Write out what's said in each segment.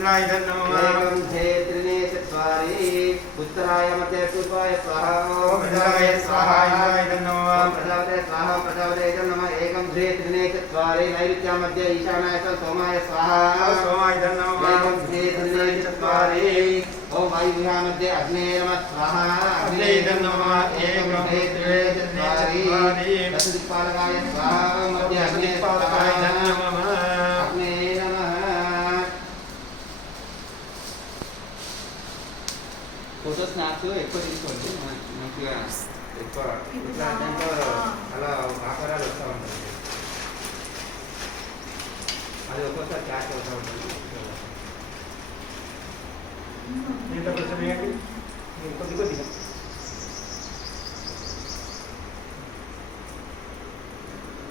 इंद्राय नमः एकं ध्ये त्रिने चत्वारि उत्तराय मध्ये पूर्वाय स्वाहा ओम इंद्राय स्वाहा इंद्राय नमः प्रजापते स्वाहा प्रजापते नमः एकं ध्ये त्रिने चत्वारि नैऋत्या मध्ये ईशानाय च सोमाय स्वाहा सोमाय नमः एकं ध्ये त्रिने चत्वारि ओम वायुव्या मध्ये अग्नेय नमः स्वाहा अग्नेय नमः एकं ध्ये त्रिने चत्वारि दशदिक्पालकाय स्वाहा मध्ये अग्नेय पालकाय नमः अग्नेय नमः फोटोस నాకు ఎక్కువ తీసుకోండి మంచిగా ఎక్కువ ఇట్లా దాంట్లో అలా ఆకారాలు వస్తూ ఉంటాయి అది ఒక్కొక్కసారి క్యాచ్ అవుతూ ఉంటుంది దీంట్లో కొంచెం వేయండి కొద్దిగా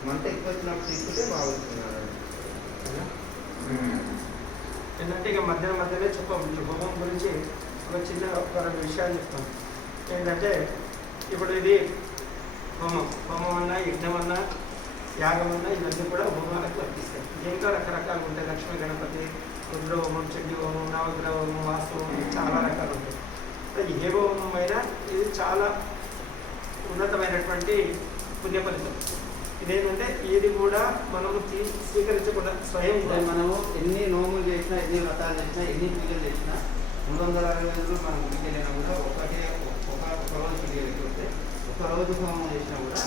మంట ఎక్కువ వచ్చినప్పుడు తీసుకుంటే బాగుంటున్నారు ఏంటంటే ఇక మధ్యలో చెప్పవచ్చు హోమం గురించి ఒక చిన్న ఒక రెండు విషయాలు చెప్తాను. ఏంటంటే ఇప్పుడు ఇది హోమం అన్నా యజ్ఞం అన్నా యాగం అన్నా ఇవన్నీ కూడా హోమాలకు వర్తిస్తాయి. దీంట్లో రకరకాలు ఉంటాయి. లక్ష్మీ గణపతి, రుద్ర హోమం, చండీ హోమం, నవగ్రహ హోమం, వాస్తు హోమం, చాలా రకాలు ఉంటాయి. ఏ హోమం అయినా ఇది చాలా ఉన్నతమైనటువంటి పుణ్య ఫలితం. ఇదేంటంటే ఇది కూడా మనము స్వీకరించకుండా స్వయం మనము ఎన్ని నోములు చేసినా, ఎన్ని వ్రతాలు చేసినా, ఎన్ని పూజలు చేసినా 365 రోజులు మనం గుడికి వెళ్ళినా కూడా ఒక రోజు పూజ లేకపోతే ఒక రోజు హోమం చేసినా కూడా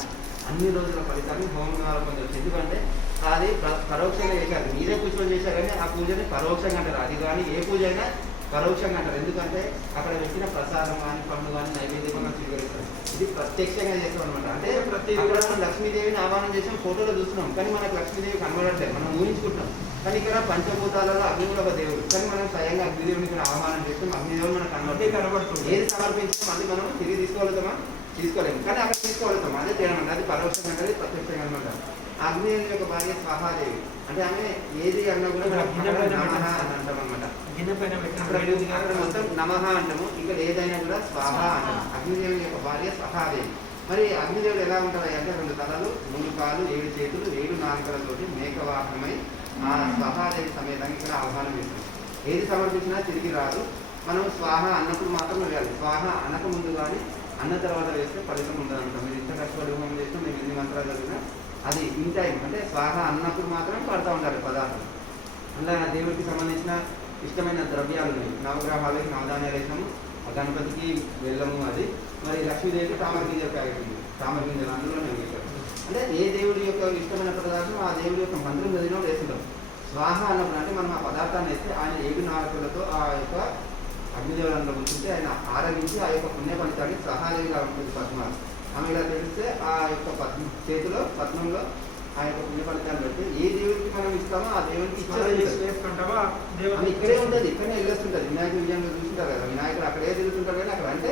అన్ని రోజుల ఫలితాన్ని హోమం ద్వారా పొందవచ్చు. ఎందుకంటే అది పరోక్షంగా చేశారు. మీరే పూజలు చేశారు కానీ ఆ పూజని పరోక్షంగా అంటారు. అది కానీ ఏ పూజ అయినా పరోక్షంగా అంటారు. ఎందుకంటే అక్కడ పెట్టిన ప్రసాదం కానీ పండు కానీ నైవేద్యం మనం స్వీకరిస్తాం. ఇది ప్రత్యక్షంగా చేస్తాం అనమాట. అంటే ప్రతి కూడా మనం లక్ష్మీదేవిని ఆహ్వానం చేసాం, ఫోటోలో చూస్తున్నాం కానీ మనకు లక్ష్మీదేవి కనబడట్లేదు, మనం ఊహించుకుంటున్నాం. కానీ ఇక్కడ పంచభూతాలలో అగ్ని కూడా ఒక దేవుడు, కానీ మనం స్వయంగా అగ్నిదేవుని ఇక్కడ ఆహ్వానం చేస్తాం. అగ్నిదేవుడు మనకు కనబడుతుంది. ఏది సమర్పించాం అది మనం తిరిగి తీసుకోగలుగుతామా? తీసుకోలేము. కానీ అక్కడ తీసుకోగలుగుతాం. అదే తేడా అనమాట. అది పరోక్షంగా అంటే ప్రత్యక్షంగా అనమాట. అగ్నిదేవుని యొక్క భార్య స్వాహాదేవి అంటే ఆమె ఏది అన్నా కూడా నమః అని అంటాం అనమాట. అక్కడ మొత్తం నమః అంటాము, ఇక్కడ ఏదైనా కూడా స్వాహ అంటాము. అగ్నిదేవుని యొక్క భార్య స్వాహాదేవి. మరి అగ్నిదేవుడు ఎలా ఉంటాయి అంటే 2 తలలు, 3 కాళ్ళు, 7 చేతులు, 7 నాలుకలతోటి మేకవాహనమై ఆ స్వాహాదేవి సమేతంగా ఇక్కడ ఆహ్వానం చేస్తుంది. ఏది సమర్పించినా తిరిగి రాదు. మనం స్వాహ అన్నప్పుడు మాత్రం వేయాలి. స్వాహ అనక ముందు కానీ అన్న తర్వాత వేస్తే ఫలితం ఉండదంటాం. మీరు ఇంత కష్టపడి హోమం చేసినా, మేము ఎన్ని మంత్రాలు చదివినా అది ఇన్ టైం అంటే స్వాహ అన్నప్పుడు మాత్రం పడుతూ ఉండాలి పదార్థం. అలా దేవుడికి సంబంధించిన ఇష్టమైన ద్రవ్యాలు ఉన్నాయి. నవగ్రహాలకి నవధాన్యాలు వేసాము, గణపతికి బెల్లము, అది మరి లక్ష్మీదేవికి తామర గింజలు ప్యాకెట్ ఉంది, తామర గింజలు అందులో మేము వేసాము. అంటే ఏ దేవుడి యొక్క ఇష్టమైన పదార్థం ఆ దేవుడి యొక్క మంత్రం చదివినప్పుడు వేస్తుంటాం. స్వాహ అన్నప్పుడు అంటే మనం ఆ పదార్థాన్ని వేస్తే ఆయన 7 నాలుకలతో ఆ యొక్క అగ్నిదేవులంలో ఉంటుంటే ఆయన ఆరగించి ఆ యొక్క పుణ్య ఫలితాన్ని సహాదేవిగా ఉంటుంది పద్మాలు. ఆమె ఇలా తెలిస్తే ఆ యొక్క చేతిలో పద్మంలో ఆ యొక్క పుణ్య ఫలితాన్ని పెడితే ఏ దేవుడికి మనం ఇస్తామో ఆ దేవుడికి ఇక్కడే ఉంటుంది, ఇక్కడనే వెళ్ళొస్తుంటుంది. వినాయక విజయంలో చూస్తుంటారు కదా, వినాయకుడు అక్కడే తిరుగుతుంటారు. కానీ అక్కడ అంటే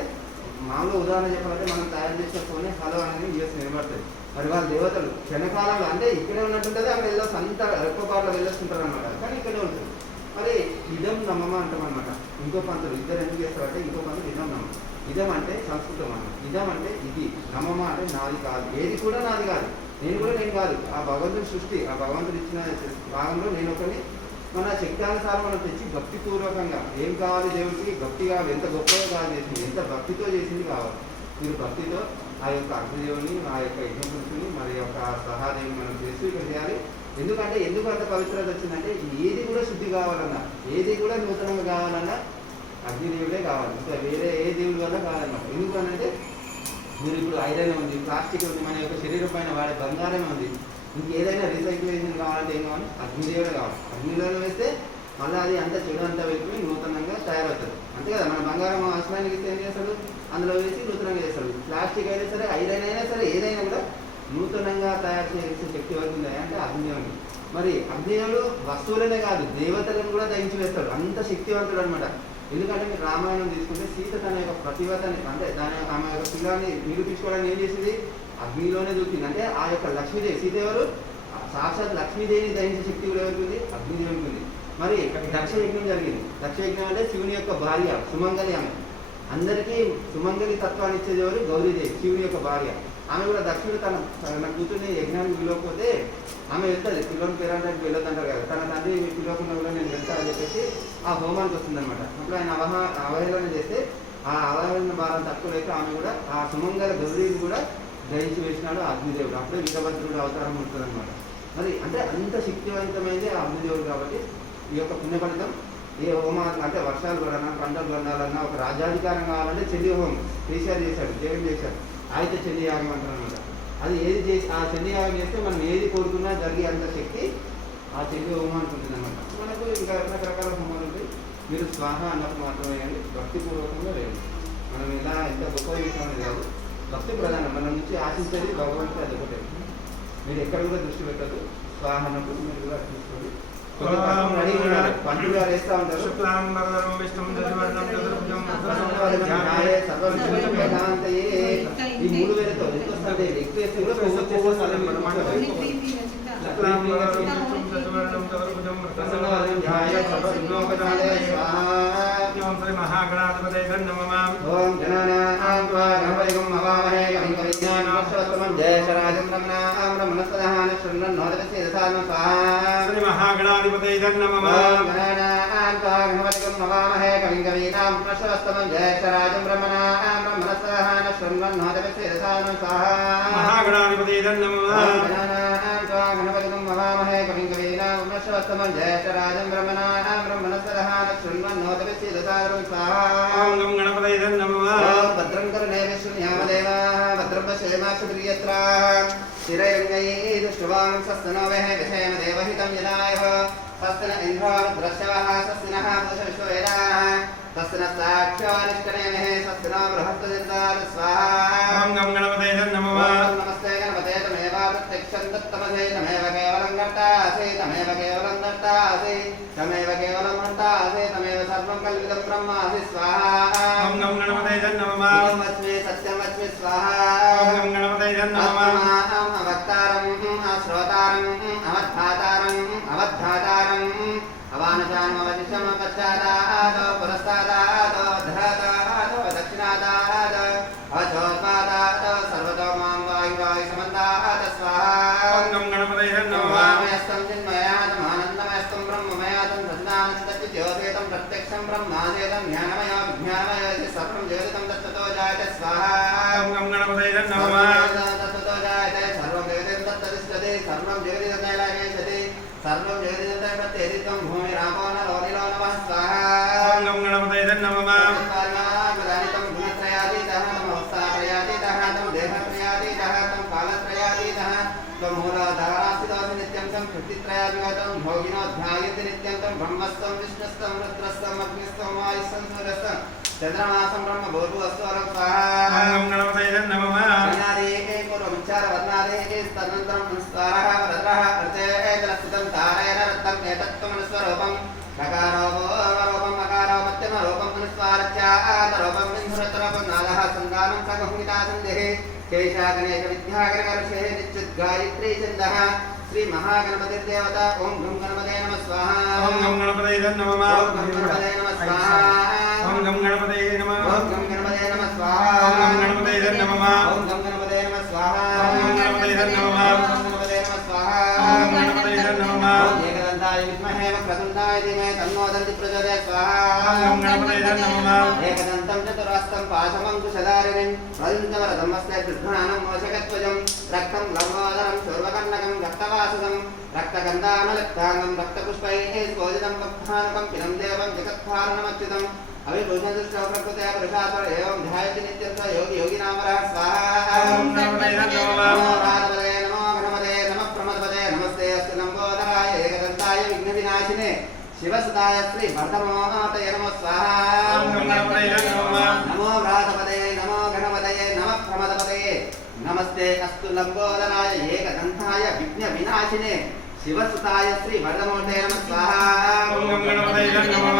మామూలు ఉదాహరణ చెప్పాలంటే మనం తయారు చేసిన ఫోనే హలో అనేది యూఎస్ నిలబడుతుంది. మరి వాళ్ళ దేవతలు క్షణకాలంలో అంటే ఇక్కడే ఉన్నట్టుంటుంది, అక్కడ వెళ్ళొచ్చు, అంతా ఎక్కువ పాటలు వెళ్ళొస్తుంటారు అనమాట. కానీ ఇక్కడే ఉంటుంది. మరి ఇదం నమ్మమ అంటాం అనమాట. ఇంకో పంతులు ఇద్దరు ఎందుకు చేస్తారంటే ఇంకో పంతులు ఇదం నమ్మ. ఇదం అంటే సంస్కృతం అన్నమాట. ఇదం అంటే ఇది, నమ్మమ అంటే నాది కాదు, ఏది కూడా నాది కాదు, నేను కూడా నేను కాదు. ఆ భగవంతుడి సృష్టి, ఆ భగవంతుడు ఇచ్చిన భాగంలో నేను ఒకని మన శక్తానుసారం మనం తెచ్చి భక్తిపూర్వకంగా ఏం కావాలి దేవుడికి భక్తి కావాలి. ఎంత గొప్పగా కాదు చేసింది, ఎంత భక్తితో చేసింది కావాలి. మీరు భక్తితో ఆ యొక్క అగ్నిదేవుని, ఆ యొక్క యజ్ఞపురుషుని, మరి యొక్క సహాదేవిని మనం చేస్తూ ఇక్కడ చేయాలి. ఎందుకంటే ఎందుకు అంత పవిత్రత వచ్చిందంటే ఏది కూడా శుద్ధి కావాలన్నా, ఏది కూడా నూతనంగా కావాలన్నా అగ్నిదేవుడే కావాలి. ఇంకా వేరే ఏ దేవుడి వల్ల కావాలన్నమాట. ఎందుకనంటే మీరు ఇప్పుడు ఐరన్ ఉంది, ప్లాస్టిక్ ఉంది, మన యొక్క శరీరం పైన వాడే బంగారమే ఉంది. ఇంకేదైనా రీసైక్లేషన్ కావాలంటే ఏం కావాలి? అగ్నిదేవుడే కావాలి. అగ్నిలో వేస్తే మళ్ళీ అది అంతా చెడు అంతా వెళ్ళిపోయి నూతనంగా తయారవుతుంది. అంతే కదా, మన బంగారం అవసరానికి ఇస్తే ఏం చేస్తాడు? అందులో వేసి నూతనంగా చేస్తాడు. ప్లాస్టిక్ అయినా సరే, ఐరన్ అయినా సరే, ఏదైనా కూడా నూతనంగా తయారు చేసే శక్తి అవుతుంది అంటే అగ్నిదేవుడు. మరి అగ్నిదేవుడు వస్తువులనే కాదు దేవతలను కూడా దహించి వేస్తాడు, అంత శక్తివంతుడు అనమాట. ఎందుకంటే మీరు రామాయణం తీసుకుంటే సీత తన యొక్క ప్రతిభతని అంటే ఆమె యొక్క పిల్లాన్ని నిరూపించుకోవడానికి ఏం చేసింది? అగ్నిలోనే దూకింది. అంటే ఆ యొక్క లక్ష్మీదేవి, సీత ఎవరు? సాక్షాత్ లక్ష్మీదేవిని దహించే శక్తి కూడా ఎవరికి? అగ్నిదేవునికి ఉంది. మరి దక్ష యజ్ఞం జరిగింది. దక్ష యజ్ఞం అంటే శివుని యొక్క భార్య, సుమంగలి. ఆమె అందరికీ సుమంగలి తత్వాన్ని ఇచ్చేది ఎవరు? గౌరీదేవి, శివుని యొక్క భార్య. ఆమె కూడా దక్షుడు తన కూతుర్ని యజ్ఞానికి పిలవకపోతే ఆమె వెళ్తుంది. పిల్లల పేరంటానికి వెళ్ళొద్దు అంటారు కదా, తన తండ్రి పిలవకుండా కూడా నేను వెళ్తా అని చెప్పేసి ఆ హోమానికి వస్తుంది అనమాట. అప్పుడు ఆయన అవహేళన చేస్తే ఆ అవహేళన భారం తక్కువలేక ఆమె కూడా ఆ సుమంగళ గౌరీని కూడా దహించి వేసినాడు అగ్నిదేవుడు. అప్పుడే వీరభద్రుడు అవతారం ఉంటుంది అనమాట. మరి అంటే అంత శక్తివంతమైంది ఆ అగ్నిదేవుడు. కాబట్టి ఈ యొక్క పుణ్యఫలితం ఏ హోమాలు అంటే వర్షాలు పడాలన్నా, పంటలు పండాలన్నా, ఒక రాజ్యాధికారం కావాలంటే చండీ హోమం కేసీఆర్ చేశాడు, జగన్ చేశాడు. అయితే చండీ యాగం అంటారు అనమాట. అది ఏది చేసి ఆ చండీ యాగం చేస్తే మనం ఏది కోరుకున్నా జరిగే అంత శక్తి ఆ చండీ హోమానికి ఉంటుంది అనమాట. మనకు ఇంకా రకరకాల హోమాలు ఉంటాయి. మీరు స్వాహ అన్నప్పుడు మాత్రమే వేయండి, భక్తిపూర్వకంగా వేయండి. మనం ఇలా ఎంత గొప్ప విషయం అనేది కాదు, భక్తి ప్రధానం. మన నుంచి ఆశించేది భగవంతుడు, అది ఒకటే. మీరు ఎక్కడ కూడా దృష్టి పెట్టదు. స్వాహ అన్నప్పుడు మీరు కూడా తీసుకోండి. పంతులు గారు వేస్తూ ఉంటారు. ఈ 3 వేలతో ఎక్కువ వేస్తే కూడా మహాగణాధిపతే ఓం గణానాం త్వా గణపతిం హవామహే కవిం కవిజ్ఞానమశ్వస్తమం జయశరాజం రమణాం బ్రహ్మణస్పదాన శృణ్వన్నోదకస్య దశానం స్వాహా. శ్రీ మహాగణాధిపతే నమః. ఓం గణానాం త్వా గణపతిం హవామహే కవిం కవిజ్ఞానమశ్వస్తమం జయశరాజం రమణాం బ్రహ్మణస్పదాన శృణ్వన్నోదకస్య దశానం స్వాహా. మహాగణాధిపతే నమః. ఓం గణానాం త్వా గణపతిం హవామహే కవిం కవిజ్ఞానమశ్వస్తమం జయశరాజం రమణాం బ్రహ్మణస్పదాన శృణ్వన్నోదకస్య దశానం స్వాహా. ఓం గం గణపతే నమః. ఓం భద్రం కరుణేన శృణ్యామదేవాః భద్రం పశ్యేమాక్షుప్రియత్రాः స్థిరైర్గైः స్వస్తినోవేః విషేమ దేవహితం యదాయః స్వస్తిన ఇంద్రో వృద్ధశ్రవः స్వస్తినః పురుష విశ్వవేదాः స్వస్తిన సాక్షానిష్టనేమిః స్వస్తినో బృహస్పతిర్దారు స్వాహా. ఓం గం గణపతే నమః. ఓం నమస్తే గణపతే తమేవ ప్రత్యక్షం దత్తమసే తమేవ కేవలం కర్తాసి తమేవ కేవలం దత్తాసి తమేవ కేవలం హంతాసి తమేవ సర్వం కల్విదం బ్రహ్మాసి స్వాహా. ఓం గం గణపతే నమః. ఓమస్మి సత్యమస్మి స్వాహా. ఓం గం గణపతే నమః. అవక్తారం శ్రోతారం అవద్ధాతారం అవద్ధాతారం అవానచానమవశిషం పశ్చాదాదో పురస్తాదాదో ధరాదాదో దక్షిణాదాదో అవచోత్పాదాదో సర్వతో మాం వాయు వాయు సమందాద స్వాహా. ఓం గం గణపతే నమః. వామయస్తం చిన్మయాతం ఆనందమయస్తం బ్రహ్మమయాతం సజ్ఞానందతి జ్యోతితం ప్రత్యక్షం బ్రహ్మాదేతం జ్ఞానమయ విజ్ఞానమయ సర్వం జ్యోతితం తత్వతో జాయతే స్వాహా. ఓం గం గణపతే నమః. తత్వతో జాయతే సర్వం జ్యోతితం తత్తదిష్టతే సర్వం జ్యోతితం నైలాగేషతి సర్వం జ్యోతితం ప్రత్యేదిత్వం భూమి రామో నలో నిలో నమః స్వాహా. ఓం గం గణపతే నమః. ప్రధానితం గుణత్రయాతీతః తమోస్తాత్రయాతీతః తం దేహత్రయాతీతః తం కాలత్రయాతీతః త్వం మూలాధారాస్థితోऽసి నిత్యం తం శక్తిత్రయాత్మకం భోగినోధ్యాయతి నిత్యం తం బ్రహ్మస్తం విష్ణుస్తం రుద్రస్తం అగ్నిస్తం వాయుస్తం సూర్యస్తం చంద్రమాసం బ్రహ్మ భూర్భువస్వరం స్వాహా. ఓం గం గణపతే నమః. జ్ఞానేకే పూర్వముచ్చార వర్ణాదేకే తదనంతరం అనుస్వారః వరద్రః అర్చేతలస్థితం తారేణ రత్తం ఏతత్వమనుస్వరూపం కకారోపం మకారో మధ్యమ రూపం అనుస్వారత్యాతరూపం బిందురతరూపం నాదః సంగానం సగహుమితా సందేహే శేషా గణేశ విద్యాగణకర్షే నిత్యుద్గాయత్రీ ఛందః శ్రీ మహాగణపతిర్దేవత. ఓం గం గణపతే నమః స్వాహా. ఓం గం గణపతే నమః. ఓం గం గణపతే నమః స్వాహా. ఓం గం గణపతే నమః. ఓం గం గణపతే నమః స్వాహా. ఓం గం గణపతే నమః. ఓం గం గణపతే నమః స్వాహా. ఓం గం గణపతే నమః. ఓం గం గణపతే నమః స్వాహా. ఓం గం గణపతే నమః. ఓం ఏకదంతాయ విద్మహే వక్రతుండాయ ధీమహి తన్నో దంతి ప్రచోదయాత్ స్వాహా. ఓం గం గణపతే నమః. ఏకదంతం చతురస్తం పాశమంకుశధారిణిం వదంతవరదమస్తే కృష్ణానం మోషకత్వజం రక్తం లంబోదరం శూర్వకర్ణకం రక్తవాసుదం రక్తగంధానలక్తాంగం రక్తపుష్పైః స్ఫోజితం వక్తానుకం పినం దేవం జగత్కారణమచ్యుతం అవిభూషణదృష్టౌ ప్రకృతే పురుషాత్పర ఏవం ధ్యాయతి నిత్యం స యోగి యోగినామరః స్వాహా. ఓం గణపతే నమః. నమో రాధపదే నమో గణపతే నమః ప్రమదపదే నమస్తే అస్తు లంబోదరాయ ఏకదంతాయ విఘ్న వినాశినే శివసుతాయ శ్రీ భర్తమోహతయ నమః స్వాహా. ఓం గణపతే నమః. నమో వ్రాతపదే నమో గణపతయే నమః ప్రమదపతయే నమస్తే అస్తు లంబోదరాయ ఏకదంతాయ విఘ్న వినాశినే శివసుతాయ శ్రీ భర్తమోహతయ నమః స్వాహా. ఓం గణపతే నమః.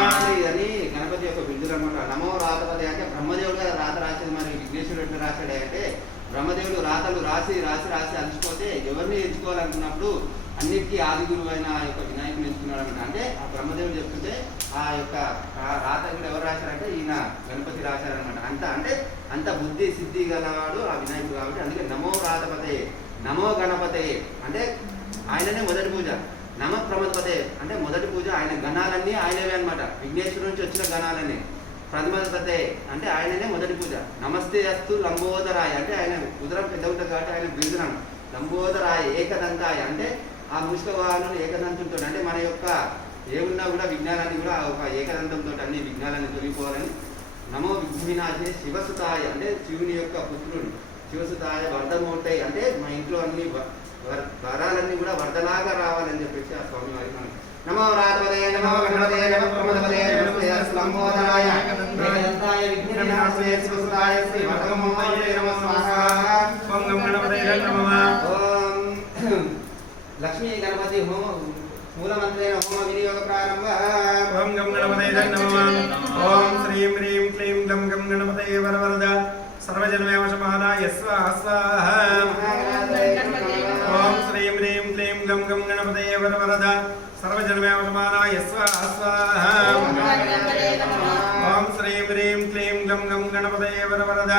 అని గణపతి యొక్క బిందులు అనమాట. నమో రాతపదే అంటే బ్రహ్మదేవుడు రాత రాసేది. మరి విఘ్నేశ్వరుడు ఎట్లా రాశాడే అంటే బ్రహ్మదేవుడు రాతలు రాసి రాసి రాసి అలసిపోతే ఎవరిని ఎంచుకోవాలనుకున్నప్పుడు అన్నిటికీ ఆది గురువు అయిన యొక్క వినాయకుని ఎంచుకున్నాడు అనమాట. అంటే ఆ బ్రహ్మదేవుడు చెప్తుంటే ఆ యొక్క రాత కూడా ఎవరు రాశారంటే ఈయన గణపతి రాశారనమాట. అంటే అంత బుద్ధి సిద్ధి గలవాడు ఆ వినాయకుడు కాబట్టి అందుకే నమో రాధపతే నమో గణపతే అంటే ఆయననే మొదటి పూజ. నమ ప్రమదపతే అంటే మొదటి పూజ ఆయన గణాలన్నీ ఆయనవే అనమాట. విఘ్నేశ్వరు నుంచి వచ్చిన గణాలన్నీ. ప్రథమపతే అంటే ఆయననే మొదటి పూజ. నమస్తే అస్తు లంబోదరాయ అంటే ఆయన ఉదరం పెద్ద ఉంటుంది కాబట్టి ఆయన బిరుదునం. లంబోదరాయ ఏకదంతాయ అంటే ఆ ముష్క వాహనం ఏకదంతంతో అంటే మన యొక్క ఏమున్నా కూడా విఘ్నాలన్నీ కూడా ఒక ఏకదంతంతో అన్ని విఘ్నాలన్నీ తొలిగిపోవాలని. నమో విఘ్నాశే శివసుతాయ అంటే శివుని యొక్క పుత్రుడు. శివసుతాయ వర్ధమూర్తయి అంటే మా ఇంట్లో అన్ని వరాలన్నీ కూడా వరదలాగా రావాలని చెప్పేసి ఆ స్వామి వారికి మనం నమో రాధపదే నమో గణపతే నమో ప్రమదపదే నమస్తే లంబోదరాయ ఏకదంతాయ విఘ్నవినాశే శివసుతాయ శ్రీ వర్ధమూర్తయే నమో స్వాహా. ఓం గం గణపతే నమః. ఓం లక్ష్మీ గణపతి హోమ మూలమంత్రేణ హోమ వినియోగ ప్రారంభ. ఓం గం గణపతే నమః. ఓం శ్రీం హ్రీం క్లీం గం గం గణపతే వరవరద సర్వజన్మేవ సమాదాయ స్వాహా స్వాహా. ఓం శ్రీం హ్రీం క్లీం గం గం గణపతే వరవరద సర్వజన్మేవ సమాదాయ స్వాహా స్వాహా. ఓం శ్రీం హ్రీం క్లీం గం గం గణపతే వరవరద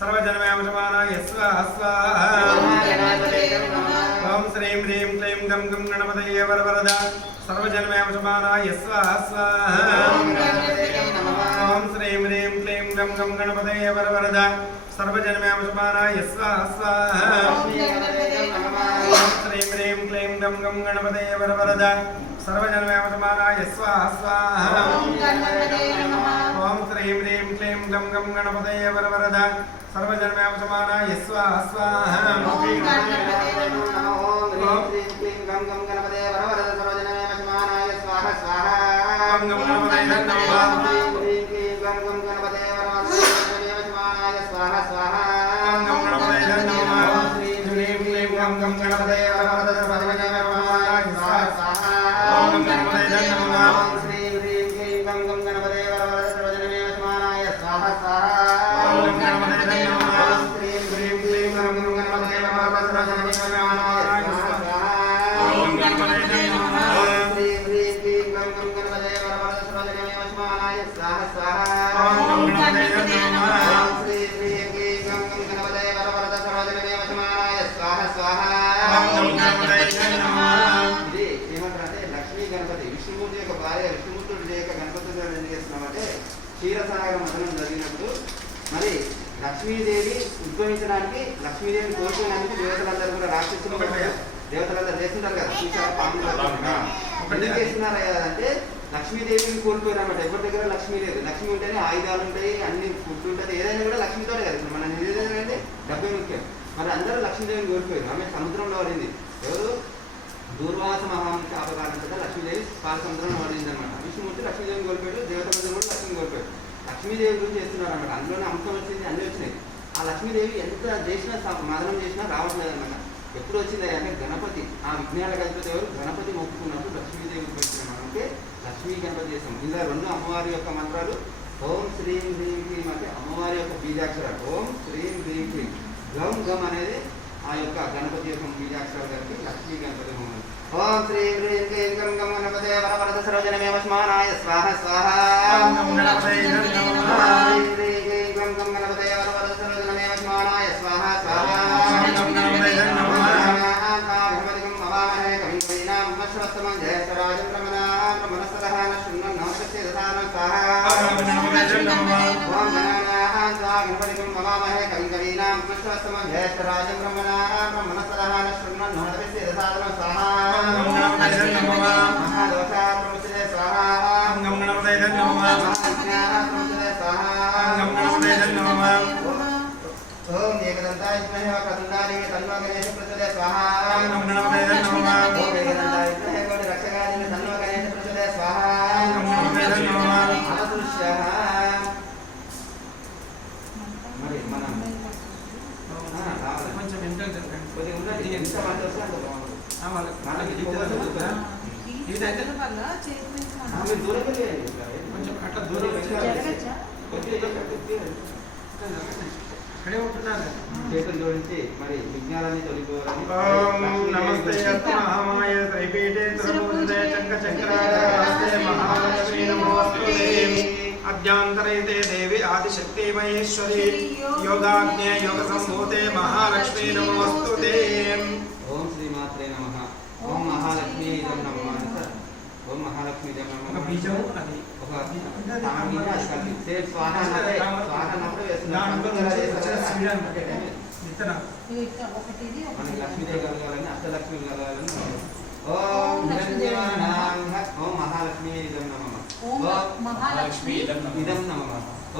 సర్వజన్మేవ సమాదాయ స్వాహా స్వాహా. ఓం శ్రీం హ్రీం క్లీం గం గం గణపతే వరవరద సర్వజన్మేవ సమాదాయ స్వాహా స్వాహా. ఓం శ్రీం హ్రీం క్లీం గం గం గణపతే వరవరద సర్వజన్మేవ సమాదాయ స్వాహా స్వాహా. ఓం శ్రీం హ్రీం క్లీం గం గం గణపతే వరవరద సర్వజన్మేవ సమాదాయ స్వాహా స్వాహా. ఓం శ్రీం హ్రీం క్లీం గం గం గణపతే వరవరద సర్వజన్మేవ సమాదాయ స్వాహా స్వాహా. ఓం హ్రీం క్లీం గం గం గణపతే వరవరద సర్వజన్మేవ సమాదాయ స్వాహా స్వాహా. ఓం గం గణపతే నమః. ఓం హ్రీం క్లీం గం గం గణపతే వరవరద సర్వజన్మేవ సమాదాయ స్వాహా స్వాహా. ఓం గం గణపతే నమః. ఓం శ్రీం హ్రీం క్లీం గం గం గణపతే వరవరద సర్వజన్మేవ సమాదాయ స్వాహా స్వాహా. ఓం గం గణపతే నమః. ఓం శ్రీం హ్రీం క్లీం గం గం గణపతే వరవరద సర్వజన్మేవ సమాదాయ స్వాహా స్వాహా. ఓం గం గణపతే నమః. ఓం శ్రీం హ్రీం క్లీం గం గం గణపతే వరవరద సర్వజన్మేవ సమాదాయ స్వాహా స్వాహా. ఓం గం గణపతే నమః. ఓం శ్రీం హ్రీం క్లీం గం గం గణపతే వరవరద సర్వజన్మేవ సమాదాయ స్వాహా స్వాహా. ఓం గం గణపతే నమః. ఓం శ్రీం హ్రీం క్లీం గం గం గణపతే వరవరద సర్వజన్మేవ సమాదాయ స్వాహా స్వాహా. ఓం గం గణపతే నమః. ఇది ఏమంటారంటే లక్ష్మీ గణపతి విష్ణుమూర్తి యొక్క భార్య విష్ణుమూర్తుడి యొక్క గణపతి ఏం చేస్తున్నామంటే క్షీరసాగర మదనం జరిగినప్పుడు మరి లక్ష్మీదేవి ఉద్భవించడానికి లక్ష్మీదేవిని కోరుకోవడానికి దేవతలందరూ కూడా రాక్షసులు దేవతలందరూ చేస్తుంటారు కదా చూసారు పాములు ఎందుకు చేస్తున్నారు అంటే లక్ష్మీదేవిని కోరుకోరన్నమాట. ఎవరి దగ్గర లక్ష్మీ లేదు. లక్ష్మి ఉంటేనే ఆయుధాలు ఉంటాయి, అన్ని ఫుడ్ ఉంటుంది, ఏదైనా కూడా లక్ష్మీతోనే కదా. ఇప్పుడు మనం ఏదైనా డబ్బే ముఖ్యం. మరి అందరూ లక్ష్మీదేవిని కోల్పోయారు. ఆమె సముద్రంలో పడింది. ఎవరు దూర్వాస మహాముని శాపకాలంతో లక్ష్మీదేవి పాల సముద్రంలో పడింది అనమాట. విష్ణుమూర్తి లక్ష్మీదేవిని కోల్పోయాడు, దేవతలందరూ కూడా లక్ష్మిని కోల్పోయాడు. లక్ష్మీదేవి గురించి చేస్తున్నారు అనమాట. అందులోనే అంశం వచ్చింది, అన్నీ వచ్చినాయి. ఆ లక్ష్మీదేవి ఎంత చేసినా మదనం చేసినా రావట్లేదు అనమాట. ఎప్పుడు వచ్చింది అంటే గణపతి ఆ విజ్ఞాన గణపతి ఎవరు గణపతి మొక్కుకున్నప్పుడు లక్ష్మీదేవి వచ్చిన మనకి లక్ష్మీ గణపతి చేస్తాం. ఇలా రెండు అమ్మవారి యొక్క మంత్రాలు. ఓం శ్రీం హ్రీం క్లీం అంటే అమ్మవారి యొక్క బీజాక్షరాలు. ఓం శ్రీం హ్రీం క్లీం గం గం అనేది ఆ యొక్క గణపతి యొక్క బీజాక్షరాలు కలిపి లక్ష్మీ గణపతి హోమం. ఓం శ్రీం హ్రీం క్లీం గం గం గణపతే వరవరద సర్వజనమేవ స్మానాయ స్వాహా స్వాహా. ఓం గం గణపతే నమః. ఓం శ్రీం హ్రీం గం గం గణపతే వరవరద సర్వజనమేవ స్మానాయ స్వాహా స్వాహా. ఓం గం గణపతే నమః. ఓం ఏకదంతాయ విద్మహే వక్రతుండాయ తన్నో గణేశ ప్రచోదయాత్ స్వాహా. ఓం గణపతే నమః. ఓం ఏకదంతాయ విద్మహే కోటి రక్షకాయ తన్నో గణేశ ప్రచోదయాత్ స్వాహా. ఓం గణపతే నమః. అదృశ్యః. మరి మనం కొంచెం వెంటనే జరగండి. కొద్దిగా ఉన్నది ఎంత మంది వస్తే అంత బాగుంటుంది. వాళ్ళకి మీరు దూరం వెళ్ళేయండి. కొంచెం అట్లా దూరం ఇక్కడే ఉంటున్నారు. చేతులు జోడించి మరి విజ్ఞానాన్ని తొలిపోవాలని. ఓం నమస్తే అస్తు మహామాయ త్రైపీఠే త్రిభువన वरदे चक्रचक्रास्ते महालक्ष्मी नमोस्तुते अद्यांतरैते देवी आदिशक्ति महेश्वरी योगाग्ने योगसंभूते महालक्ष्मी नमोस्तुते। ओम श्रीमात्रे नमः। ओम महालक्ष्मी इदं नमः। ओम महालक्ष्मी इदं नमः। ఒక బీజం అది ఒక తామిని అసలు సేట్ స్వాహా నటే స్వాహా నటే విత్తనం ఒకటి ఇది మనకి లక్ష్మీదేవి కలగాలని అష్టలక్ష్మి కలగాలని ఓం ధన్యవాదాం ఓం మహాలక్ష్మి ఇదం నమః ఓం మహాలక్ష్మి ఇదం నమః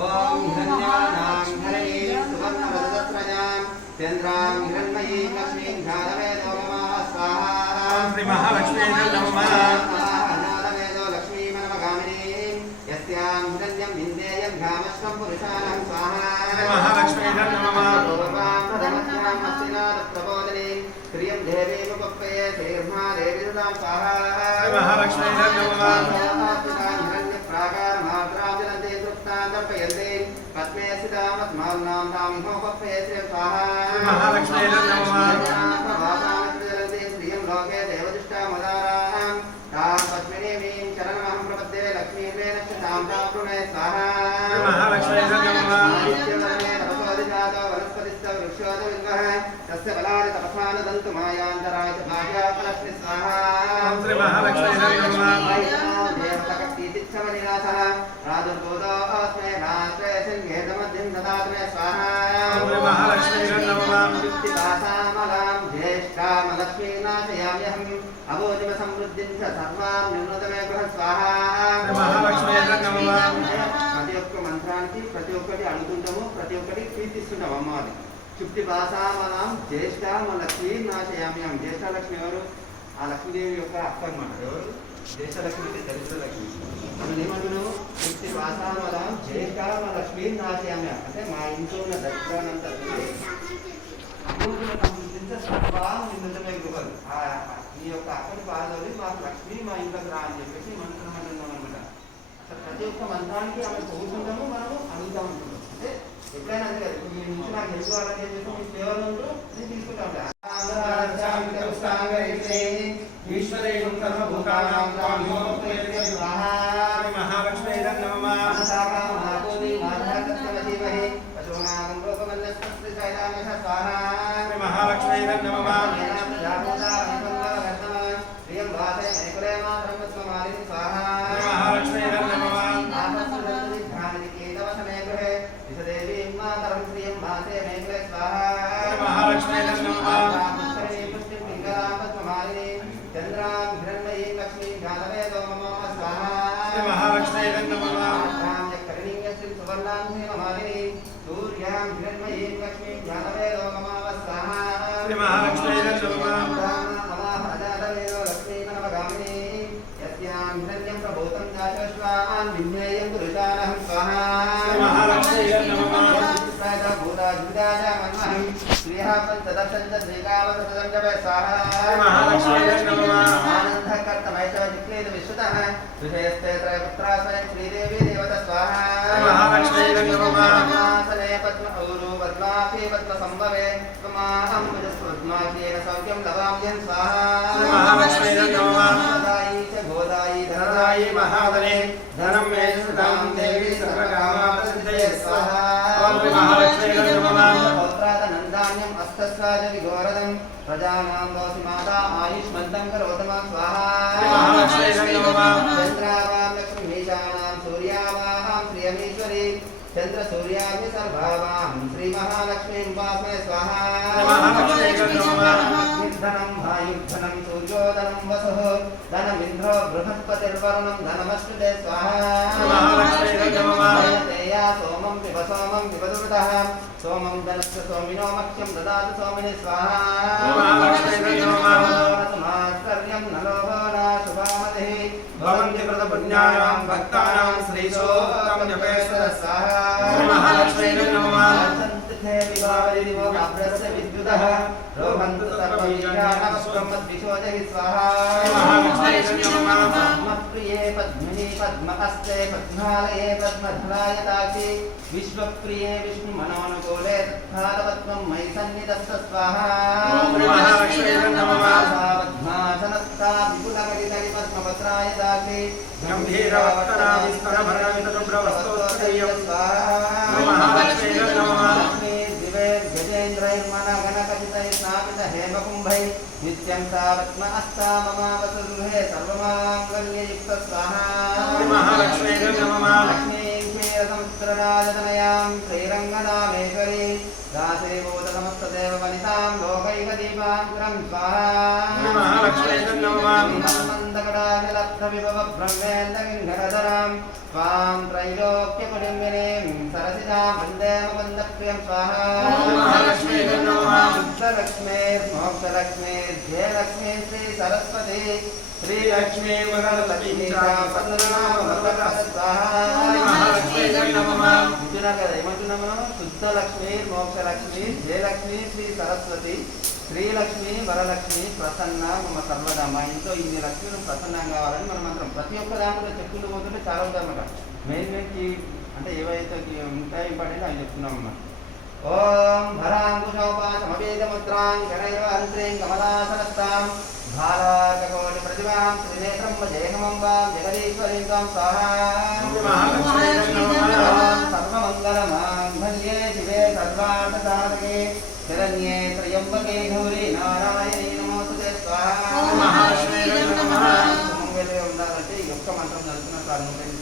ఓం ధన్యవాదాం హరే సువర్ణ వదత్రజాం చంద్రాం హిరణ్మయీ లక్ష్మీం ఘాతవేదో నమః స్వాహా శ్రీ మహాలక్ష్మి నమః ఘాతవేదో లక్ష్మీ మనమగామినీ యస్యాం హిరణ్యం విందేయం ఘామశ్వం పురుషాణం స్వాహా మహాలక్ష్మి నమః श्रियं देवीमुपप्पये श्रीर्मा देवी सदा स्वाहा महालक्ष्मी नमः हिरण्यप्राकारमात्राजलन्ते तृप्तान्तर्पयन्ते पद्मे स्थितामस्मान्नां तामिहोपप्पये श्रियं स्वाहा महालक्ष्मी नमः जलन्ते श्रियं लोके देवदुष्टामदारां तां पद्मिनीं चरणमहं प्रपद्ये लक्ष्मीर्वे नक्षतां प्राप्नुने स्वाहा महालक्ष्मी नमः तस्य बलानि तपसान दन्तु मायान्तराय च भाग्याफलस्मि स्वाहा श्री महालक्ष्मी नमः देवतकस्तीतिच्छमनिनाथः प्रादुर्बोधो अस्मै राष्ट्रे सिंहेदमध्यं ददातु मे स्वाहा श्री महालक्ष्मी नमः युक्तिपासामलां ज्येष्ठामलक्ष्मीं नाशयाम्यहम् अभोजमसमृद्धिं च सर्वां निर्णुत मे गृह स्वाहा श्री महालक्ष्मी नमः ప్రతి ఒక్క మంత్రానికి ప్రతి ఒక్కటి అడుగుతుంటాము ప్రతి ఒక్కటి కీర్తిస్తుంటాం అమ్మవారి చుట్టి భాషామలాం జ్యేష్ఠామ లక్ష్మీ నాశయామ్యం జ్యేష్ఠ లక్ష్మి ఎవరు ఆ లక్ష్మీదేవి యొక్క అక్క అన్నమాట ఎవరు జ్యేష్ఠ లక్ష్మి అంటే దరిద్ర లక్ష్మి మనం ఏమంటున్నాము చుట్టి భాషామలాం జ్యేష్ఠామ లక్ష్మీ నాశయామ్యం అంటే మా ఇంట్లో ఉన్న దరిద్రానంతా నిన్నమే గృహాలు ఈ యొక్క అక్కడి పాదవి మాకు లక్ష్మి మా ఇంట్లోకి రా అని చెప్పేసి మంత్రం అంటున్నాం అనమాట ప్రతి ఒక్క మంత్రానికి ఆమె కోరుకుంటాము మనము అడుగుతాం అనుకుంటాం అంటే ఎప్పుడైనా అంతే కదా ఇప్పుడు మీ నుంచి నాకు హెల్ప్ కావాలని చెప్పి మీ సేవలు ఉంటూ నేను తీసుకుంటా ఉంటాను మహాలక్ష్మి నమః మహాలక్ష్మి నమః మహాలక్ష్మి నమః మహాలక్ష్మి నమః చంద్రాం హిరణ్మయీ లక్ష్మీ ఘాతవేదో నమః స్వాహా మహాలక్ష్మి నమః కరణీయశ్రీ సువర్ణాం హేమమాలిని సూర్యాం హిరణ్మయీ లక్ష్మీ ఘాతవేదో నమః స్వాహా మహాలక్ష్మి నమః లక్ష్మీ మనమగామిని యస్యాం హిరణ్యం ప్రభూతం దాశశ్వాన్ విజ్ఞేయం పురుషానహం స్వాహా మహాలక్ష్మి నమః महादने धनम मे सुदां देवी सर्वकामा प्रसिद्धये स्वाहा महालक्ष्मी नमः पौत्रादनन्दान्यम् अस्तस्वाज विघोरदं प्रजानां दोषि माता आयुष्मन्तं करोतमा स्वाहा महालक्ष्मी नमः चन्द्रावां लक्ष्मीशानां सूर्यावां श्रियमीश्वरी चंद्र सूर्याग्नि सर्वावां श्री महालक्ष्मीं उपासमे स्वाहा महालक्ष्मी नमः धनं वायुधनं सूर्योधनं वसुः धनमिन्द्रो बृहस्पतिर्वरुणं धनमश्नुते स्वाहा महालक्ष्मी नमः तेया सोमं पिबदुर्तः सोमं धनस्य सोमिनो मह्यं ददातु सोमिने स्वाहा महालक्ष्मी नमः समाश्चर्यं न लोभो न शुभामतिः भवन्ति कृतपुण्यानां भक्तानां श्रीशोक्तं जपेश्वर स्वाहा महालक्ष्मी नमः विभावरि दिवो अभ्रस्य विद्युत रोहन्तः रोहन्तु सर्वबीजानवस्त्रमद्विशोदहि स्वाहा पद्मप्रिये पद्मिनी पद्महस्ते पद्मालये पद्मधरायताक्षि विश्वप्रिये विष्णुमनोनुकूले तत्फालपद्मं मयि सन्निधत्त स्वाहा पद्मासनस्था विपुलकटितरि पद्मपत्रायताक्षि गम्भीरवक्तना विस्तरभरणमितशुभ्रवस्तोत्तरीयं हेमकुंभै नित्यं तावत्म अस्ता ममावतु गृहे सर्वमाङ्गल्ययुक्त स्वाहा महालक्ष्मी नमः लक्ष्मीं क्षीरसमुद्रराजतनयां श्रीरङ्गनामेश्वरी दासे बोधसमस्तदेव वनितां लोकैकदीपाङ्कुरं स्वाहा महालक्ष्मी नमः मन्दकटाभिलब्धविभव ब्रह्मेन्दगिङ्घरधरां त्वां त्रैलोक्यकुटुम्बिनीं सरसिजां वन्दे मुकुन्दप्रियं स्वाहा महालक्ष्मी नमः शुद्धलक्ष्मीर्मोक्षलक्ष्मीर्जयलक्ष्मी श्री सरस्वती श्रीलक्ष्मी वरलक्ष्मी महालक्ष्मी नमः शुद्धलक्ष्मीर्मोक्षलक्ष्मी जयलक्ष्मी श्री सरस्वती శ్రీలక్ష్మి వరలక్ష్మి ప్రసన్న మమ సర్వదా మా ఇంట్లో ఇన్ని లక్ష్మిలు ప్రసన్నం కావాలని మనం మంత్రం ప్రతి ఒక్క దాంట్లో చెప్పుకుంటూ పోతుంటే చాలా ఉంటామన్నమాట మెయిన్ అంటే ఏవైతే ఉంటాయి ఇంపార్టెంట్ అవి చెప్తున్నాం అన్నమాట ఓం భరాంకుశోపాసమవేదముద్రాం గణైర్వంత్రీం కమలాసనస్తాం భారార్కకోటి ప్రతిభాం త్రినేత్రం జయహమంబాం జగదీశ్వరీం తాం స్వాహా సర్వమంగళమాంగళ్యే శివే సర్వార్థసాధకే శరణ్యే త్రయంబకే గౌరీ నారాయణీ నమోస్తుతే స్వాహా ఉండాలంటే ఈ యొక్క మంత్రం చదువుతున్న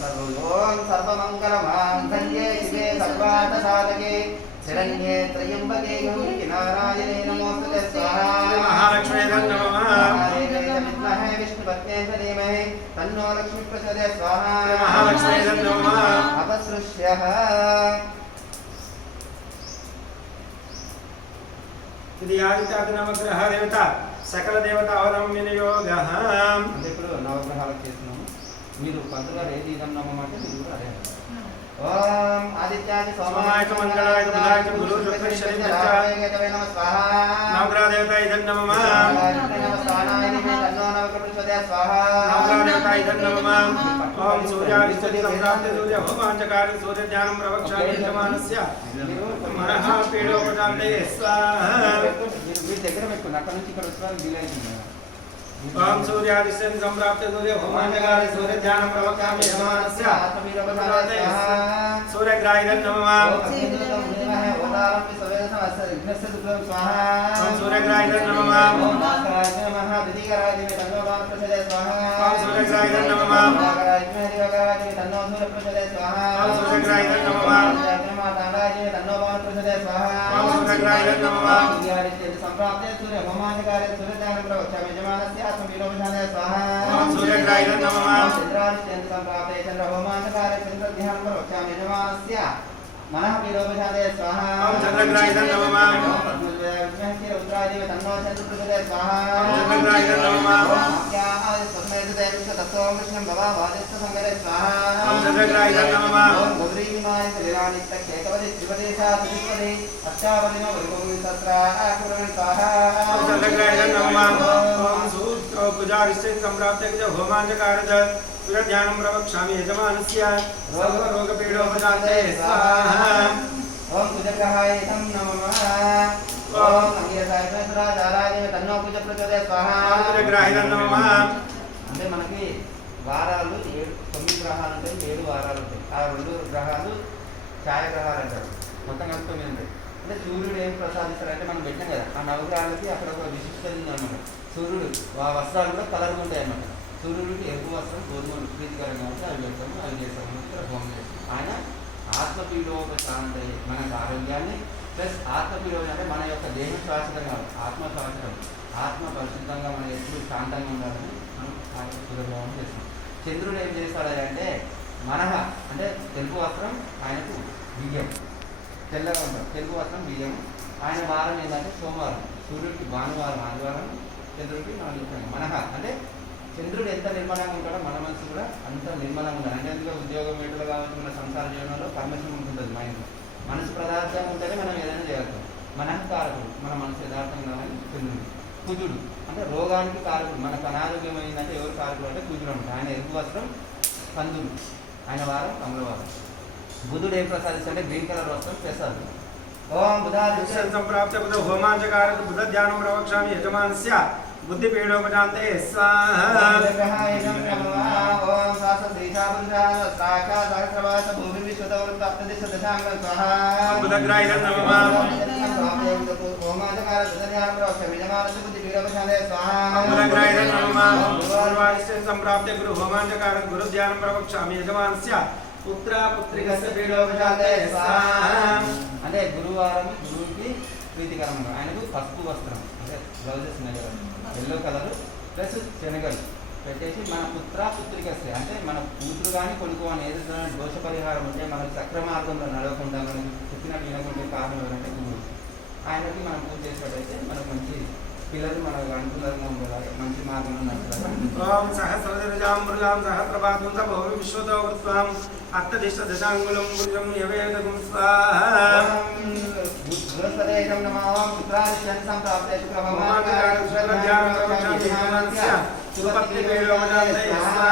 సార్ ఓం సర్వమంగళమాంగళ్యే శివే సర్వార్థసాధకే శరణ్యే త్రయంబకే గౌరీ నారాయణీ నమోస్తుతే స్వాహా మహాలక్ష్మీ నమః విద్మహే విష్ణుపత్నే ధీమహి తన్నో లక్ష్మీ ప్రచోదయాత్ స్వాహా మహాలక్ష్మీ నమః అపసృష్యః ఇది ఆదిత్యాది నవగ్రహ దేవత సకల దేవత అవలంబిన యోగ అంటే ఇప్పుడు నవగ్రహాలకు చేస్తున్నాము మీరు పంతులు గారు ఏది ఇదం నమ్మమాట మీరు కూడా అదే ఓం ఆదిత్యాది సోమాయ మంగళాయ బుధాయ గురు శుక్ర శని నమ స్వాహా నవగ్రహ దేవత ఇదం నమః నమ స్వాహాయ నిమే తన్నో నవగ్రహ ప్రచోదయాత్ స్వాహా నవగ్రహ దేవత ఇదం నమః ఓం సూర్యాదిత్య సంప్రాప్తి సూర్య హోమాంచకారి సూర్య జ్ఞానం ప్రవక్ష్యామి యజమానస్య మనః పీడోపశాంతే స్వాహా మీరు దగ్గర పెట్టుకోండి అక్కడ నుంచి ఇక్కడ వచ్చేవారు డిలే అవుతుంది ఓం సూర్యాదిత్య సంప్రాప్తి సూర్య హోమాంచకారి సూర్య జ్ఞానం ప్రవక్ష్యామి యజమానస్య సూర్యగ్రాహిదం నమః ఓం సూర్యగ్రాహిదం నమః ఓం సూర్యగ్రాహిదం నమః ఓం సూర్యగ్రాహిదం నమః సూర్యగ్రాహిదం నమః సంప్రాప్తే సూర్య హోమాధికారి సూర్య జ్ఞానం ప్రవక్ష్యామి యజమానస్య ఆత్మవీరోపశానే స్వాహా ఓం సూర్యగ్రాహిదం నమః చంద్రాదిత్య సంప్రాప్తే చంద్ర హోమాధికారి చంద్ర ధ్యానం ప్రవక్ష్యామి యజమానస్య మనః వీరోపశానే స్వాహా ఓం చంద్రగ్రాహిదం నమః రుద్రాదేవి తన్నో చంద్ర ప్రచోదయాత్ స్వాహా ఓం చంద్రగ్రాహిదం నమః తత్వం కృష్ణం భవ వాదిత్వ సంగరే స్వాహా ఓం చంద్రగ్రాహిదం నమః ఓం గౌరీ విమానిత లీలానిత్య కేకవది త్రిపదేశా సుధిపది అష్టావదిన వరిభూమి సత్రాకురణ స్వాహా ఓం చంద్రగ్రాహిదం నమః ఓం సూర్యపుజారిష్ఠ సంప్రాప్తే హోమాంచకారజ సూర్య జ్ఞానం ప్రవక్ష్యామి యజమానస్య సర్వరోగపీడోపశాంతే స్వాహా ఓం కుజగ్రహాయ తం నమః ఓం నమః తన్నో కుజ ప్రచోదయాత్ స్వాహా ఓం చంద్రగ్రాహిదం నమః అంటే మనకి వారాలు 9 గ్రహాలు ఉంటాయి 7 వారాలు ఉంటాయి ఆ 2 గ్రహాలు ఛాయాగ్రహాలు అంటారు మొత్తం కలిసి 9 ఉంటాయి అంటే సూర్యుడు ఏం ప్రసాదిస్తారంటే మనం పెట్టినాం కదా ఆ నవగ్రహాలకి అక్కడ ఒక విశిష్టత ఉందన్నమాట సూర్యుడు ఆ వస్త్రాలు కూడా కలర్గా ఉంటాయి అన్నమాట సూర్యుడికి ఎరుపు వస్త్రం గోధుమ ప్రీతికరంగా ఉంటే అవి పెడతాము అవి చేస్తాము హోమం చేస్తాము ఆయన ఆత్మపీడోపశాంతి మన ఆరోగ్యాన్ని ప్లస్ ఆత్మపీడోపం అంటే మన యొక్క దేహం శాశ్వతం కాదు ఆత్మ శాశ్వతం ఆత్మ పరిశుద్ధంగా మనం ఎప్పుడు శాంతంగా ఉండాలని మనం సూర్యభావం చేస్తాం చంద్రుడు ఏం చేస్తాడు అంటే మనహ అంటే తెలుపు వస్త్రం ఆయనకు బియ్యం తెల్లగా ఉంటాడు తెలుపు వస్త్రం బియ్యం ఆయన వారం ఏంటంటే సోమవారం సూర్యుడికి భానువారం ఆదివారం చంద్రుడికి మనహ అంటే చంద్రుడు ఎంత నిర్మలంగా ఉంటాడో మన మనసు కూడా అంత నిర్మలంగా ఉండాలి అంటే అందులో ఉద్యోగం వేటలు కావచ్చు మన సంసార జీవనంలో పరమేశ్వరం ఉంటుంది మైండ్లో మనసు పదార్థంగా ఉంటేనే మనం ఏదైనా చేయగలుగుతాం మనకు కారకుడు, మన మనసు యథార్థంగా చెందింది. కుజుడు అంటే రోగానికి కారకుడు, మనకు అనారోగ్యం అయిందంటే ఎవరు కారకుడు అంటే కుజుడు అంటారు. ఆయన ఎరుపు వస్త్రం కందుడు, ఆయన వారం కమలవారం. బుధుడు ఏం ప్రసాదిస్తే గ్రీన్ కలర్ వస్త్రం ప్రసాదం. ఓం బుధాదిత్య సంప్రాప్త బుధ హోమాంచకార బుధ ధ్యానం ప్రవక్ష్యామి యజమానస్య బుద్ధిపీడోపజాంతే స్వాహా. ఓం సహస్రవాస భూమి విశ్వతవృత్త అప్తదిశ దశాంగ స్వాహా. బుధగ్రాహిరం నమః. హోమాంచకార బుధ ధ్యానం ప్రవక్ష్యామి యజమానస్య బుద్ధిపీడోపజాంతే స్వాహా. బుధగ్రాహిరం నమః. గురువారిష్ట సంప్రాప్త గురు హోమాంచకార గురు ధ్యానం ప్రవక్ష్యామి యజమానస్య పుత్ర పుత్రికస్య పీడోపజాంతే స్వాహా. అంటే గురువారం గురువుకి ప్రీతికరంగా ఆయనకు పసుపు వస్త్రం అంటే బ్లౌజెస్ ఉన్నాయి కదా ఎల్లో కలర్ ప్లస్ శనగలు పెట్టేసి మన పుత్ర పుత్రికస్య అంటే మన కూతురు కానీ కొడుకు అని ఏదైనా దోష పరిహారం ఉంటే మనకు సక్రమ మార్గంలో నడవకుండా మనకి చెప్పినట్టు వినకుంటే కారణం ఏంటంటే గురువు. ఆయనకి మనం పూజ చేసినట్టయితే మనకు మంచి పిల్లలు మనకు అనుకూలంగా ఉండేలాగా మంచి మార్గంలో నడుస్తారు. ఓం సహస్రజామృగాం సహస్రపాదం భౌమి విశ్వతోవృత్వాం అత్తదిశ దశాంగులం గురుజం యవేదగుం స్వాహా. బృహస్పతేయం నమః. ఓం పుత్రాదిత్యం సంప్రాప్తే హోమాంచకార శుక్ల ధ్యానం ప్రవక్ష్యామి యజమానస్య సుపత్నిపీడోపజాంతే స్వాహా.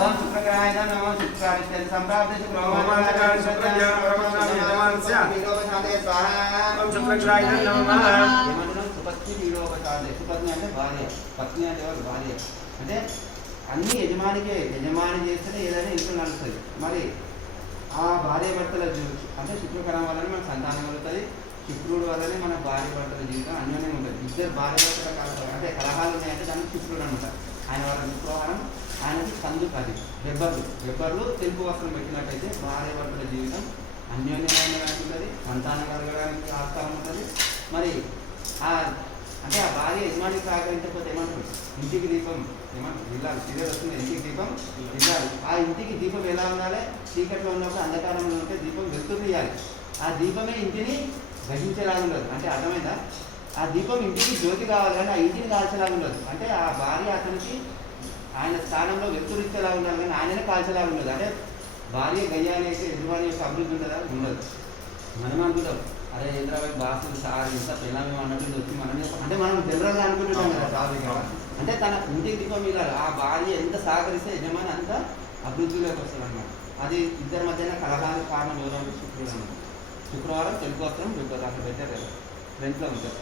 ఓం శుక్రగ్రహాయ నమః. శుక్రాదిత్యం సంప్రాప్తే హోమాంచకార శుక్ల ధ్యానం ప్రవక్ష్యామి యజమానస్య పీడోపజాంతే స్వాహా. ఓం శుక్రగ్రాహిరం నమః. సుపత్ని పీడోపజాంతే. సుపత్ని అంటే భార్య, పత్ని అంటే ఎవరు భార్య. అంటే అన్ని యజమానికే, యజమాని చేస్తేనే ఏదైనా ఇంట్లో నడుస్తుంది. మరి ఆ భార్య భర్తల అంటే శుక్రకరం వల్లనే మనకు సంతానం కలుగుతుంది. శుక్రుడు వల్లనే మన భార్య భర్తల జీవితం అన్యోన్యం ఉంటుంది. ఇద్దరు భార్య భర్తల కలహాలు అంటే కలహాలు ఉన్నాయంటే దానికి శుక్రుడు అనమాట. ఆయన వాళ్ళ శుక్రవారం ఆయనకి కందు అది వెబ్బర్లు తెలుపు వస్త్రం పెట్టినట్టయితే భార్య భర్తల జీవితం అన్యోన్యమైన ఉంటుంది, సంతానం కలగడానికి ఆస్కారం ఉంటుంది. మరి అంటే ఆ భార్య యజమానికి సహకరించకపోతే ఏమంటారు, ఇంటికి దీపం ఏమంటారు ఇల్లాలి, సీరియల్ వస్తుంది ఇంటికి దీపం ఇల్లాలి. ఆ ఇంటికి దీపం ఎలా ఉండాలి, చీకట్లో ఉన్నప్పుడు అంధకారంలో ఉంటే దీపం వెలుతురు తీయాలి. ఆ దీపమే ఇంటిని గ్రహించేలాగా ఉండదు. అంటే అర్థమైందా, ఆ దీపం ఇంటికి జ్యోతి కావాలి కానీ ఆ ఇంటిని కాల్చేలాగా ఉండదు. అంటే ఆ భార్య అతనికి ఆయన స్థానంలో వెలుతురు ఇచ్చేలాగా ఉండాలి కానీ ఆయననే కాల్చేలాగా ఉండదు. అంటే భార్య గయ్యాన్ని అయితే యజమాని యొక్క అభివృద్ధి ఉంటుందా, ఉండదు. మనం అనుకుంటాం అరే హైదరాబాద్ బాసులు సార్ ఇంత పిల్లలు అన్నట్టు వచ్చి మనం అంటే మనం జనరల్గా అనుకుంటున్నాం కదా సార్ అంటే తన ఇంటికి దీపం ఇవ్వాలి. ఆ భార్య ఎంత సహకరిస్తే యజమాని అంత అభివృద్ధిలోకి వస్తుంది అన్నమాట. అది ఇద్దరి మధ్యన కలహానికి కారణం ఎవరంటే శుక్రుడు అన్నమాట. శుక్రవారం తెలుగు వస్త్రం అక్కడ పెట్టారు కదా ఫ్రెండ్లో ఉంటుంది,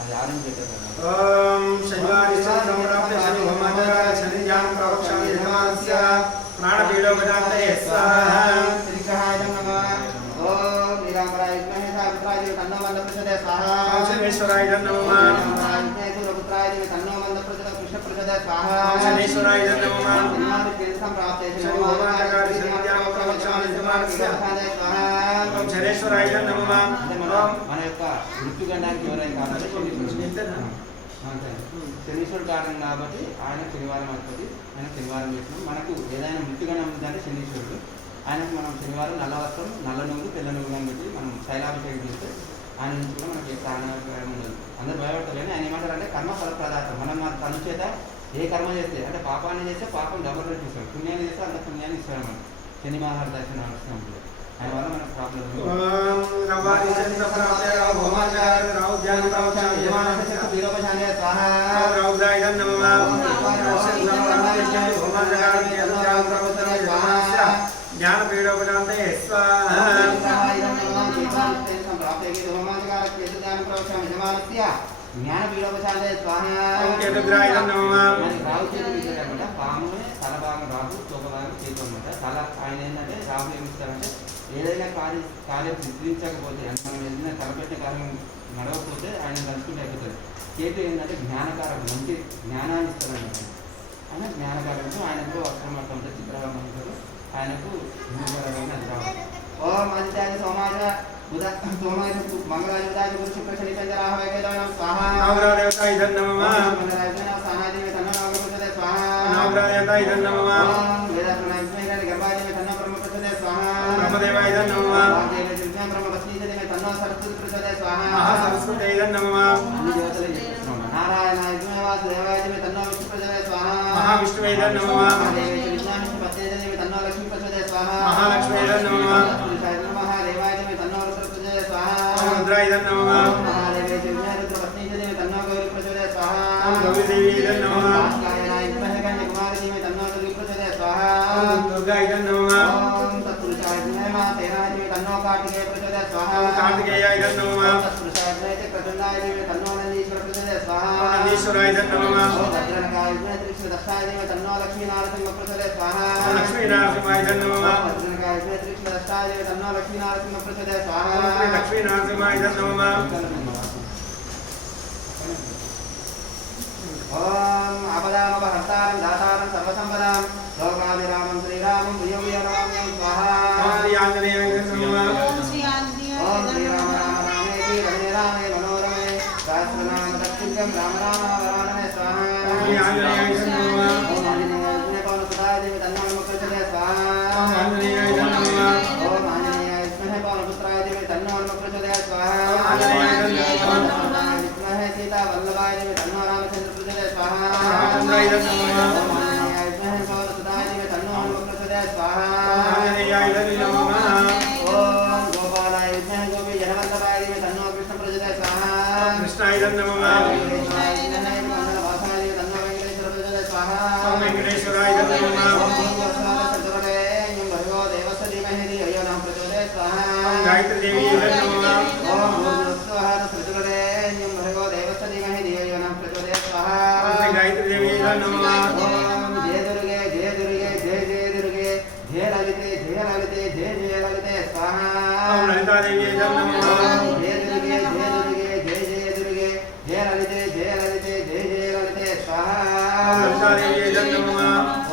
అది ఆరెంజ్ పెట్టారు కదా. ఓం శనివారిష్ట సంప్రాప్తే శని హోమాంచకార శని ధ్యానం ప్రవక్ష్యామి యజమానస్య ప్రాణపీడోపజాంతే స్వాహా. శ్రీగ్రహాయ నమః. ఓం నీలాంబరాయ విద్మహే సావిత్రాయ తన్నో మంద ప్రచోదయాత్ స్వాహా. ఓం శనేశ్వరాయ నమః. సూర్యపుత్రాయ తన్నో మంద ప్రచోదయాత్ కృష్ణ ప్రచోదయాత్ స్వాహా. ఓం శనేశ్వరాయ నమః. సంప్రాప్తే శని హోమాంచకార శని ధ్యానం ప్రవక్ష్యామి యజమానస్య ఓం శనేశ్వరాయ నమః. మన యొక్క మృత్యుగండానికి ఎవరైనా కాదంటే శనీశ్వరుడు కారణం కాబట్టి ఆయన శనివారం అవుతుంది. ఆయన శనివారం చేసినాం. మనకు ఏదైనా మృత్యుగణం ఉందంటే శనీశ్వరుడు. ఆయనకు మనం శనివారం నల్ల వస్త్రం నల్ల నువ్వు తెల్ల నువ్వు అని పెట్టి మనం శైలాభిషేకం చేస్తే ఆయన నుంచి కూడా మనకి ఏ ప్రాణాభిప్రాయం ఉండదు. అందరూ భయపడతారు కానీ ఆయన ఏమంటారంటే కర్మ ఫలప్రదాత. మనం మన తను చేత ఏ కర్మ చేస్తే అంటే పాపాన్ని చేస్తే పాపం డబుల్ రేట్ ఇస్తాడు, పుణ్యాన్ని చేస్తే అంత పుణ్యాన్ని ఇస్తాడు మనం శని మహారాజు దర్శనం నడుస్తున్నప్పుడు. ఆయన వల్ల మనకు ప్రాబ్లం ఓం రవారిష్ట సంప్రాప్తే హోమాంచకార రాహు ధ్యానం ప్రవక్ష్యామి యజమానస్య వీరోపశాంతే స్వాహా. ఓం రౌద్రాయ నమః. హోమాంచకార ధ్యానం ప్రవక్ష్యామి యజమానస్య జ్ఞానపీడోపజాంతే స్వాహా. జ్ఞానపీడోపశాంతే స్వాహా. కేతుగ్రాయ నమః. రాహు చేతులు ఇచ్చాడనమాట. పామునే తల భాగం రాహు, తోక భాగం చేతు అనమాట. తల ఆయన ఏంటంటే రాహు ఏమి ఇస్తారంటే ఏదైనా కార్యం సిద్ధించకపోతే అంటే మనం ఏదైనా తలపెట్టిన కార్యం నడవకపోతే ఆయన తలుచుకుంటే అయిపోతుంది. కేతు ఏంటంటే జ్ఞానకారం, మంచి జ్ఞానాన్ని ఇస్తారనమాట. ఆయన జ్ఞానకారంతో ఆయనకు అక్రమం చిత్రవర్ణం ఉంటారు. ఆయనకు ఓం ఆదిత్యాయ సోమాయ బుధ సోమాయ మంగళాయ గురు శుక్ర శని చంద్రాహవేదానం స్వాహా. నవగ్రహదేవతాయ నమః. మంగళాయ సానాదిమే తన్న నాగప్రచోదయాత్ స్వాహా. నవగ్రహదేవతాయ నమః. ఓం వేదాత్మనాయ గర్భాదిమే తన్న బ్రహ్మ ప్రచోదయాత్ స్వాహా. బ్రహ్మదేవాయ నమః. వాగ్దేవే దివ్యం బ్రహ్మ వస్నీజనే తన్న సరస్వతి ప్రచోదయాత్ స్వాహా. మహాసరస్వతయ నమః. అన్ని దేవతలు చెప్తున్నాం. నారాయణాయ దివ్యం వాసుదేవాయ తన్న విష్ణు ప్రచోదయాత్ స్వాహా. మహావిష్ణువే నమః. మహాదేవే విష్ణాయ పత్యేజనే తన్న లక్ష్మీ ప్రచోదయాత్ స్వాహా. మహాలక్ష్మీ నమః. పురుషాయ నమః. దేవాయ తన్న రుద్ర ప్రచోదయాత్ స్వాహా. రుద్రాయ कार्तिकेय प्रचोदयाय स्वाहा ओम कार्तिकेयाय नमः ओम तत्पुरुषाय प्रचंडाय देवी तन्नो नंदीश्वर प्रचोदयाय स्वाहा ओम नंदीश्वराय नमः ओम भद्रनकाय त्रिक्षदशाय देवी तन्नो लक्ष्मी नारसिंह प्रचोदयाय स्वाहा ओम लक्ष्मी नरसिंहाय नमः ओम भद्रनकाय त्रिक्षदशाय देवी तन्नो लक्ष्मी नारसिंह प्रचोदयाय स्वाहा ओम श्री लक्ष्मी नरसिंहाय नमः ओम आपदामपहर्तारं दातारं सर्वसंपदां लोकाभिरामं श्रीरामं प्रियं स्वाहा ओम श्री आंजनेयाय नमः ओम श्री आंजनेय ओम श्रीराम राम रामेति रमे रामे मनोरमे सहस्रनाम तत्पुरुषं राम राम वरानने स्वाहा ओम श्री आंजनेयाय नमः ओम आंजनेय पवनसुताय देवी तन्नो नमः स्वाहा ओम आंजनेयाय नमः ओम आंजनेय विष्णुः पवनपुत्राय देवी तन्नो नमः प्रचोदयाय स्वाहा ओम आंजनेयाय नमः विष्णुः सीता वल्लभाय देवी तन्नो रामचंद्र प्रचोदयाय स्वाहा रामचंद्राय नमः ओम आंजनेय विष्णुः पवनसुताय देवी तन्नो नमः प्रचोदयाय स्वाहा ओम आंजनेयाय नमः ओम गोपालाय विष्णुः गोपी जनवल्लभाय देवी तन्नो कृष्ण प्रचोदयाय स्वाहा ओम कृष्णाय नमः ओम वेंकटेश्वराय नमः ओम गायत्री देवी नमः ओम श्री गायत्री देवी नमः जय दुर्गे जय दुर्गे जय जय दुर्गे जय ललिते जय ललिते जय जय ललिते स्वाहा ओम ललिता देवी नमः जय दुर्गे जय दुर्गे जय जय दुर्गे जय ललिते जय ललिते जय जय ललिते स्वाहा ओम ललिता देवी नमः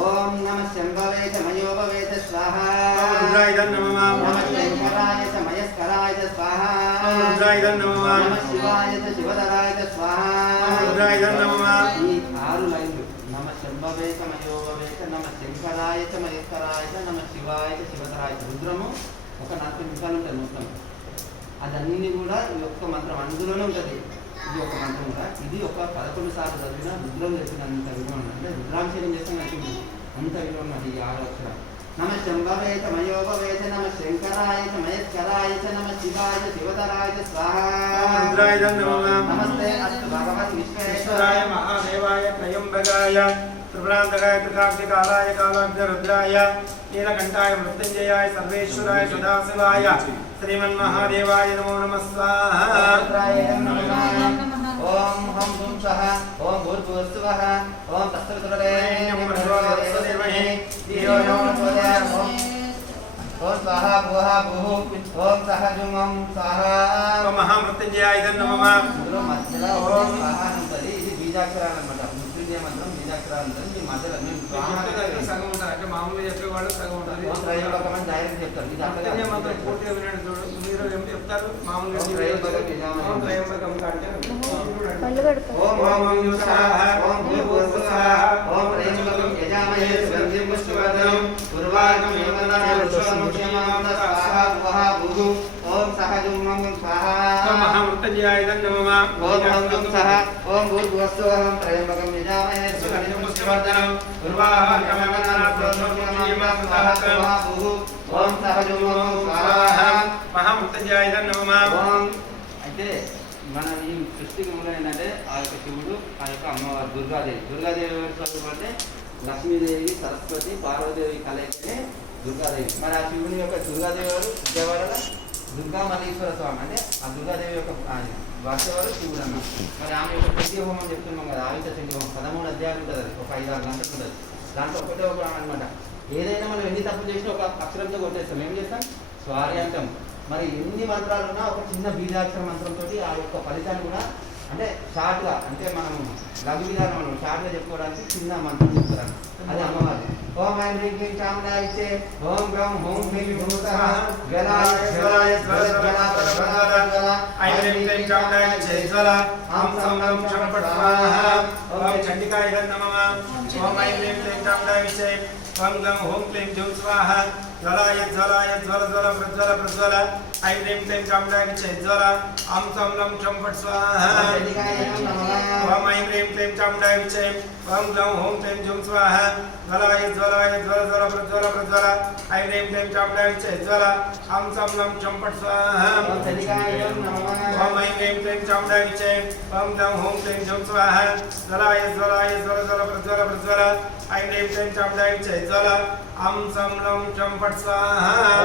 ओम नमः शंभवे च मयोभवे च स्वाहा ओम रुद्राय नमः नमः शंकराय च मयस्कराय च स्वाहा ओम रुद्राय नमः नमः शिवाय च शिवधराय च स्वाहा ओम रुद्राय नमः ఈ 6 లైన్లు నమ శంభవే च మయోభవే च నమ శంకరాయ च మయస్కరాయ च నమ శివాయ च శివధరాయ च రుద్రము ఒక 40 నిమిషాలు ఉంటుంది మొత్తం అదన్నీ కూడా ఈ యొక్క మంత్రం అందులోనే ఉంటుంది ఇది ఒక మంత్రం కూడా ఇది ఒక 11 సార్లు చదివిన రుద్రం చెప్పినంత విలువ అంటే రుద్రాభిషేకం చేస్తాం అంటే అంత విలువ ఉన్నది ఈ 6 అక్షరాలు నమ శంభవే च మయోభవే च నమ శంకరాయ च మయస్కరాయ च నమ శివాయ च శివధరాయ च స్వాహా ओम रुद्राय नमः నమస్తే అస్తు భగవన్ विश्वेश्वराय విశ్వేశ్వరాయ महादेवाय त्रयंबकाय त्रिपुरांतकाय त्रिकाग्निकालाय कालाग्निरुद्राय नीलकंठाय मृत्युंजयाय सर्वेश्वराय सदाशिवाय श्रीमन्महादेवाय नमो नमः स्वाहा ओम हम धूम सह ओम भूर्भुवस्सुवः ओम तत्सवितुर्वरेण्यं भर्गो देवस्य धीमहि धियो यो न प्रचोदयात् ओम स्वाहा भुवः भुः ओम सह जुमं स्वाहा ओम महामृत्युंजयाय नमः ఇందులో మధ్యలో ఓం స్వాహా అని ఉంటుంది ఇది బీజాక్షరాలు అన్నమాట మృత్యుంజయ మంత్రం బీజాక్షరాలు ఉంటుంది ఈ మధ్యలో నేను స్వాహా సగం ఉంటారు అంటే మామూలుగా చెప్పేవాళ్ళు సగం ఉంటుంది ఓం త్రయోదకమని డైరెక్ట్ చెప్తారు ఇది అట్లా మృత్యుంజయ మంత్రం పూర్తిగా వినండి చూడు మీరు ఏం చెప్తారు మామూలుగా ఓం త్రయోదకం నిజామని. ఓం త్రయంబకం అంటే ఓం ఓం స్వాహా ఓం భూర్భువస్సువः ఓం త్రయంబకం యజామహే సుగంధిం పుష్టివర్ధనం ఉర్వారుకం యమనాయ స్వాహా భువః భుః ఓం సహ జుమ్మం స్వాహా ఓం మహామృత్యుంజయాయ నమః ఓం ఓం జుం సహ ఓం భూర్భువస్సువः త్రయంబకం యజామహే సుగంధిం పుష్టివర్ధనం ఉర్వారుకం యమనాయ స్వాహా భుః ఓం సహ జుమ్మం స్వాహా మహామృత్యుంజయాయ నమః ఓం అయితే మన ఈ సృష్టికి మూలం ఏంటంటే ఆ యొక్క శివుడు ఆ యొక్క అమ్మవారు దుర్గాదేవి ఎవరి స్వరూపం అంటే లక్ష్మీదేవి సరస్వతి పార్వతీదేవి కలయికనే దుర్గాదేవి మరి ఆ శివుని యొక్క దుర్గాదేవి ఎవరు విజయవాడలో దుర్గా మల్లీశ్వర స్వామి అంటే ఆ దుర్గాదేవి యొక్క వాస్తవాలు శివుడు అన్న మరి ఆమె యొక్క చండీ హోమం చెప్తున్నాం కదా ఆయుధ చండీ హోమం 13 అధ్యాయాలు ఉంటుంది అది ఒక 5-6 గంటలు ఉంటుంది దాంట్లో ఒకటే ఒక అనమాట ఏదైనా మనం ఎన్ని తప్పులు చేసినా ఒక అక్షరంతో కొట్టేస్తాం ఏం చేస్తాం స్వార్యాంతం మరి ఎన్ని మంత్రాలు ఉన్నా ఒక చిన్న బీజాక్షర మంత్రంతో ఆ యొక్క ఫలితాన్ని కూడా అంటే షార్ట్గా అంటే మనం లఘు విధానం మనం షార్ట్గా చెప్పుకోవడానికి చిన్న మంత్రం చెప్తారు అది అమ్మవారి ఓం ఐం హ్రీం క్లీం చాముండాయచ్చే ఓం గ్రం హోం హ్రీం భూతః జ్వలాయ జ్వలాయ జ్వల ఐం హ్రీం క్లీం చాముండాయచ్చే జ్వల ఆం సం లం క్షం ఫట్ స్వాహా ఓం చండికాయ నమః ఓం ఐం హ్రీం క్లీం చాముండాయచ్చే ఓం గం హోం క్లీం జుం స్వాహా జ్వలాయ జ్వలాయ జ్వల జ్వల ప్రజ్వల ప్రజ్వల ఐం హ్రీం క్లీం చాముండాయచ్చే జ్వల ఆం సం లం క్షం ఫట్ స్వాహా ఓం ఐం హ్రీం క్లీం చాముండాయచ్చే ఓం గం హోం క్లీం జుం స్వాహా జ్వలాయ జ్వలాయ జ్వల జ్వల ప్రజ్వల ప్రజ్వల ఐం హ్రీం క్లీం చాముండాయచ్చే జ్వల ఆం సం లం క్షం ఫట్ స్వాహా ఓం ఐం హ్రీం క్లీం చాముండాయచ్చే ఓం గం హోం క్లీం జుం స్వాహా జ్వలాయ జ్వలాయ జ్వల జ్వల ప్రజ్వల ప్రజ్వల ऐं ह्रीं क्लीं चामुण्डाय विच्चे ज्वाला अं सं लं चं फट् स्वाहा ॐ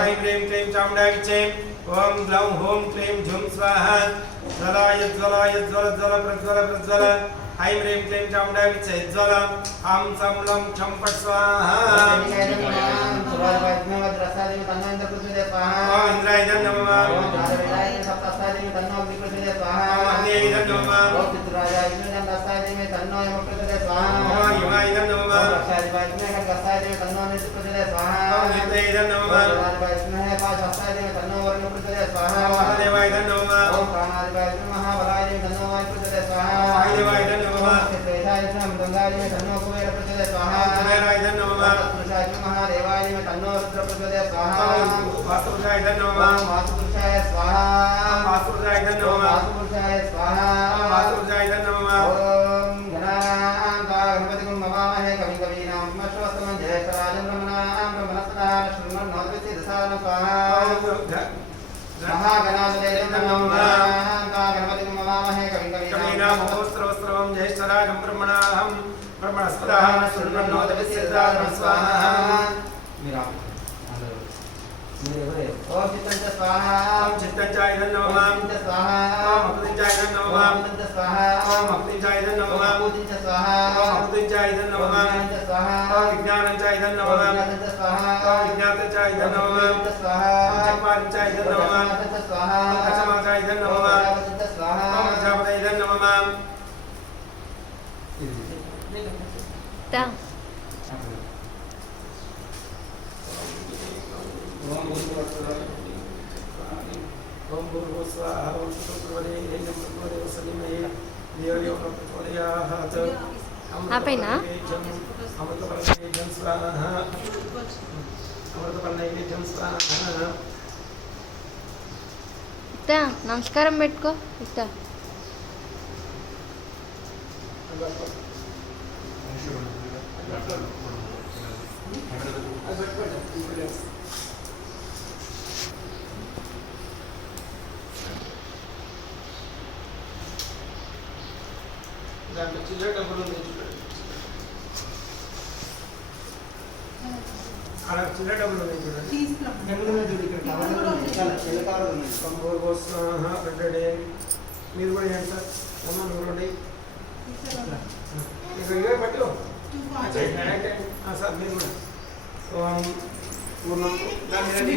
ऐं ह्रीं क्लीं चामुण्डाय विच्चे ॐ ग्लौं हूं क्लीं झुं स्वाहा ज्वलाय ज्वलाय ज्वल ज्वल प्रज्वल प्रज्वल ऐं ह्रीं क्लीं चामुण्डाय विच्चे ज्वाला अं सं लं चं फट् स्वाहा ॐ इन्द्राय नमः ज्येष्ठराजं ब्रह्मणाहं ब्रह्मणस्पदाः शृण्वन्नोदविस्यतां स्वाहा ओम चित्तंच स्वाहा ओम चित्तंचाय नमः ओम स्वाहा ओम अग्निंचाय नमः ओम स्वाहा ओम अग्निंचाय नमः ओम स्वाहा ओम अग्निंचाय नमः ओम स्वाहा ओम विज्ञानंचाय नमः ओम स्वाहा ओम विज्ञानंचाय नमः ओम स्वाहा ओम चक्वारंचाय नमः ओम स्वाहा ओम कचमाचाय नमः ओम स्वाहा ओम जापदाय नमः ता ओम भूर्भुवः स्वाहा ओम तत्सवितुर्वरेण्यं भर्गो देवस्य धियो यो न प्रचोदयात् ఆపేనా? अमृतपर्णैवेद्यं स्वाहा अमृतपर्णैवेद्यं स्वाहा ఇట్టా నమస్కారం పెట్టుకో ఇట్టా దాంట్లో చిల్లర డబ్బులు ఉంది చూడండి అలా చిల్లర డబ్బులు ఉన్నాయి చూడండి పెట్టండి మీరు కూడా ఏంటి సార్ అమ్మ నువ్వు రండి ఇవే పట్టు సార్ మీరు కూడా పూర్ణం దాని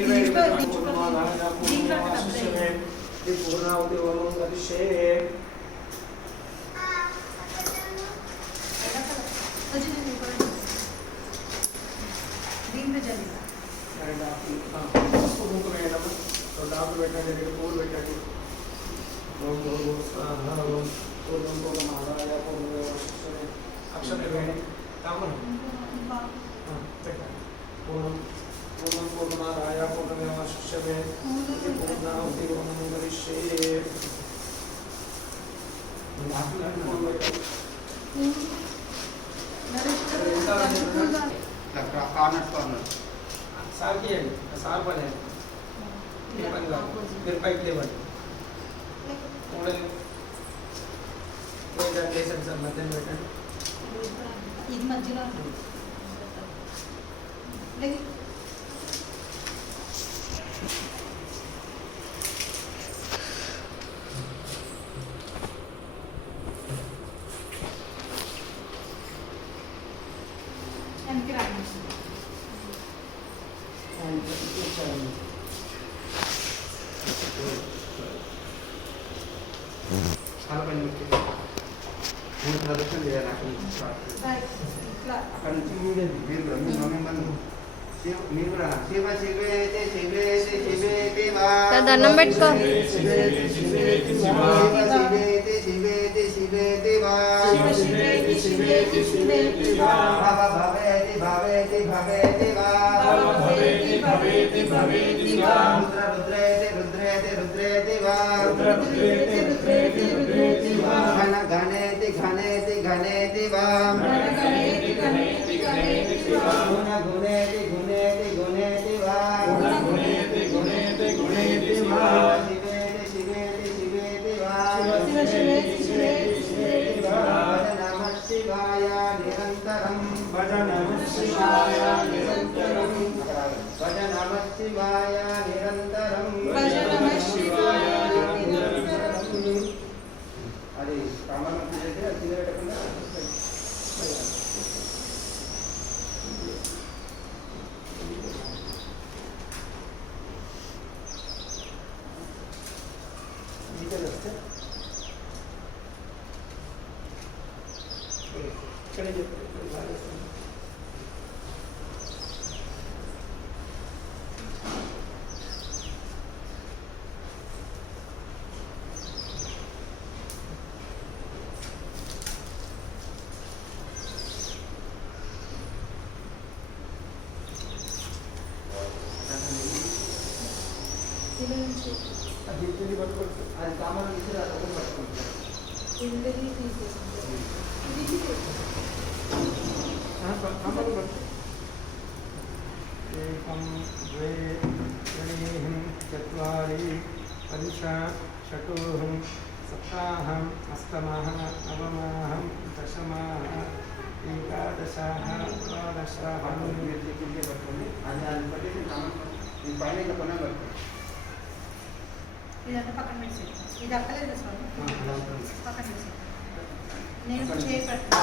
పూర్ణావతి ఓం గరిష్యే కుంకుమ వేయడము రెండు ఆకులు పెట్టండి రెండు పువ్వులు పెట్టండి ఓం ఓం స్వాహ ఓం పూర్ణం పూర్ణమాదాయ పూర్ణమేవాశిష్యతే అక్షరం వేయండి తామరం పెట్టండి పూర్ణం పూర్ణం పూర్ణమాదాయ పూర్ణమేవాశిష్యతే పూర్ణావతి ఓం గరిష్యే సార్ చేయండి సార్ పని మీరు పని కాదు మీరు పైకి లేవండి చేశాను సార్ మధ్యాహ్నం పెట్టండి ఇది మధ్యలో చాలా పని మూడు ప్రదర్శన చేయాలి అక్కడ నుంచి మీరు కూడా మీ మమ్మీ బంధు మీరు కూడా శివ శివేతే శివేతే శివేతే దండం పెట్టుకో శివేతే శివేతే శివేతే భవ భవేతి భవేతి భవేతి రుద్ర రుద్రేతి రుద్రేతి రుద్రేతి ఘన ఘనేతి ఘనేతి ఘనేతి గుణ గుణేతి గుణేతి గుణేతి శివేతి శివేతి శివేతి నమ శివాయ శివాయ నిరంతరం భజ నమః శివాయ నిరంతరం. అది కామన్ అంటే అది కింద పెట్టకుండా ఇక్కడే చెప్పారు అది ఇచ్చింది పట్టుకోవచ్చు. అది కామన్ ఇచ్చి అది ఒకటి పట్టుకుంటారు. అమలు పట్టు. ఏకం ద్వే త్రీణి చత్వారి పంచ షటోహం సప్తాహం అష్టమః నవమః దశమః ఏకాదశః ద్వాదశః. మీరు చెప్పిందే పట్టుకోండి. అది అది పట్టేసి కామన్ ఈ పైన ఇలా కొనే పట్టుకోండి. ఇదంతా పక్కన పెట్టేసి ఇది అక్కలేదు స్వామి పక్కన పెట్టేసి నేను చేపట్టు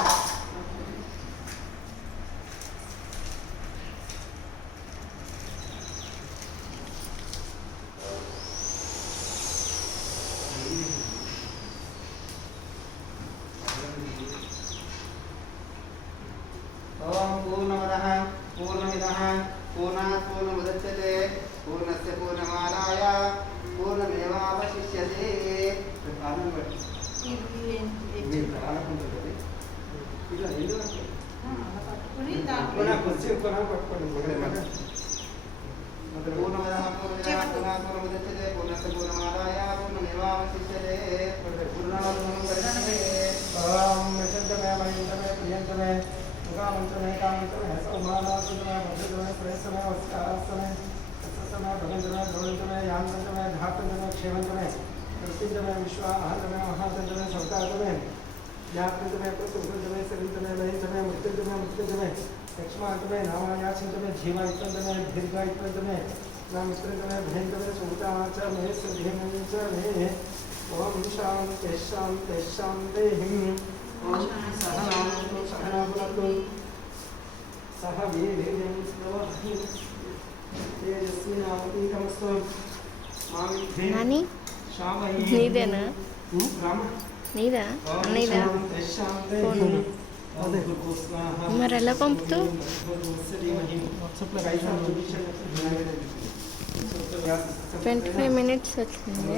ఓం పూర్ణమదః పూర్ణమిదః పూర్ణాత్ పూర్ణముదచ్యతే పూర్ణస్య పూర్ణమాదాయ పూర్ణమేవావశిష్యతే. కామన్ పట్టు. మీరు కాలకుంటుంది ఇలా రెండు పట్టుకుని దాంట్లో పూర్ణమదః పూర్ణమిదః పూర్ణాత్ పూర్ణముదచ్యతే పూర్ణస్య పూర్ణమాదాయ పూర్ణమేవావశిష్యతే. పూర్ణాత్మనం పరిణతే. ప్రియంతమే ముఖామంతమే కామంతమే సౌమానాసమే భద్రతమే శ్రేయస్సమే వస్కారస్తమే సత్సమే భగంతమే ద్రోణంతమే యాంతంతమే ధాతంతమే క్షేమంతమే కృష్ణంతమే విశ్వాహాంతమే మహాతంతమే సౌకారతమే జ్ఞాపంతమే ప్రసుభంతమే సరింతమే లయింతమే మృత్యుంతమే లక్ష్మాంతమే నామాయాచింతమే జీవాయుక్తంతమే దీర్ఘాయుక్తంతమే నామిత్రంతమే భయంతమే సుమతాచ మే శ్రద్ధేమంచ మే. ఓం శాంతి శాంతి శాంతి. సహనాభునకు సహ వీర్యం తేజస్వినావతీతమస్తు నాని నీదేనా నీదా అన్నయ్యదా ఫోన్ మరి ఎలా పంపుతూ 25 minutes వచ్చింది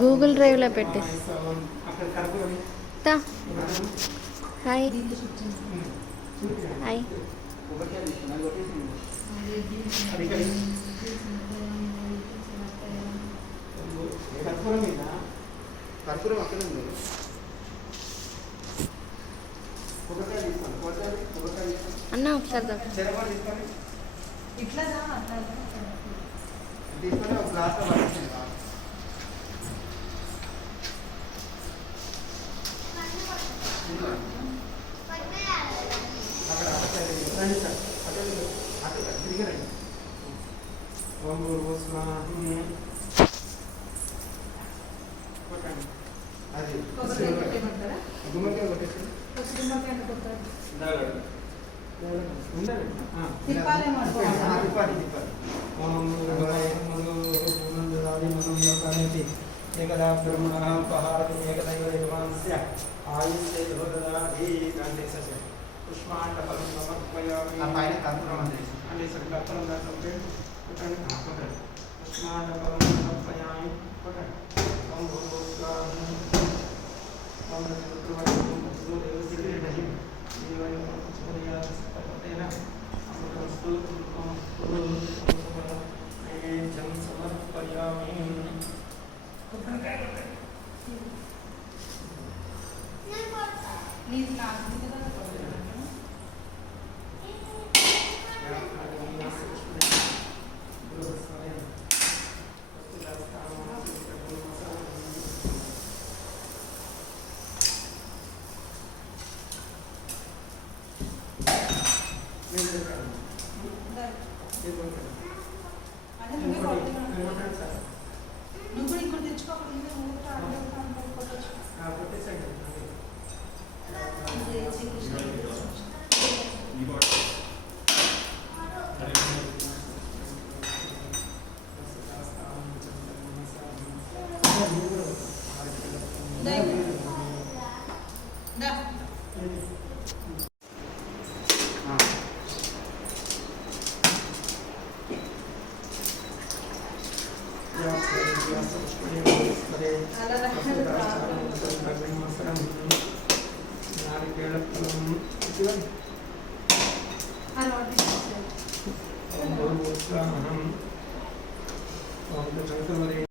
గూగుల్ డ్రైవ్లో పెట్టేసి తా హాయ్ హాయ్ ఒకటే తీసుకున్నాను కొట్టేసి కర్పూరం మీద కర్పూరం అక్కడ ఉంది. అన్న ఒకసారి ఇట్లా అట్లా తీసుకొని ఒక గ్లాస్లో పట్టించండి. అక్కడ రండి సార్ అక్కడ తిరిగి రండి. ఓం భూర్భువస్సువః. కొట్టండి. అది కొబ్బరికాయ కొట్టేయమంటారా? గుమ్మడికాయ కొట్టేసి కొబ్బరికాయ కొట్టాలి. తిప్పాలేమో తిప్పాలి తిప్పాలి. ఏకదా బ్రహ్మణాపహారం ఏకదైవ యజమానస్య ఆయుష్యేదోదనాధి కాంతేశస్య పుష్పాండఫలం సమర్పయామి. ఆ పైన కర్పూరం అండి. అంటే సరే కర్పూరం దాంట్లో కొట్టండి. పుష్పాండఫలం సమర్పయామి. కొట్టండి. ఓం భూర్భువస్సువః. ఓం నీది నాకు కొట్టాలి. మీరు అదే నువ్వే కొట్టాలి సార్. నువ్వు కూడా ఇంకోటి తెచ్చుకోకుండా నువ్వు కూడా ఆడలేదు కొట్టచ్చు. నారికేళ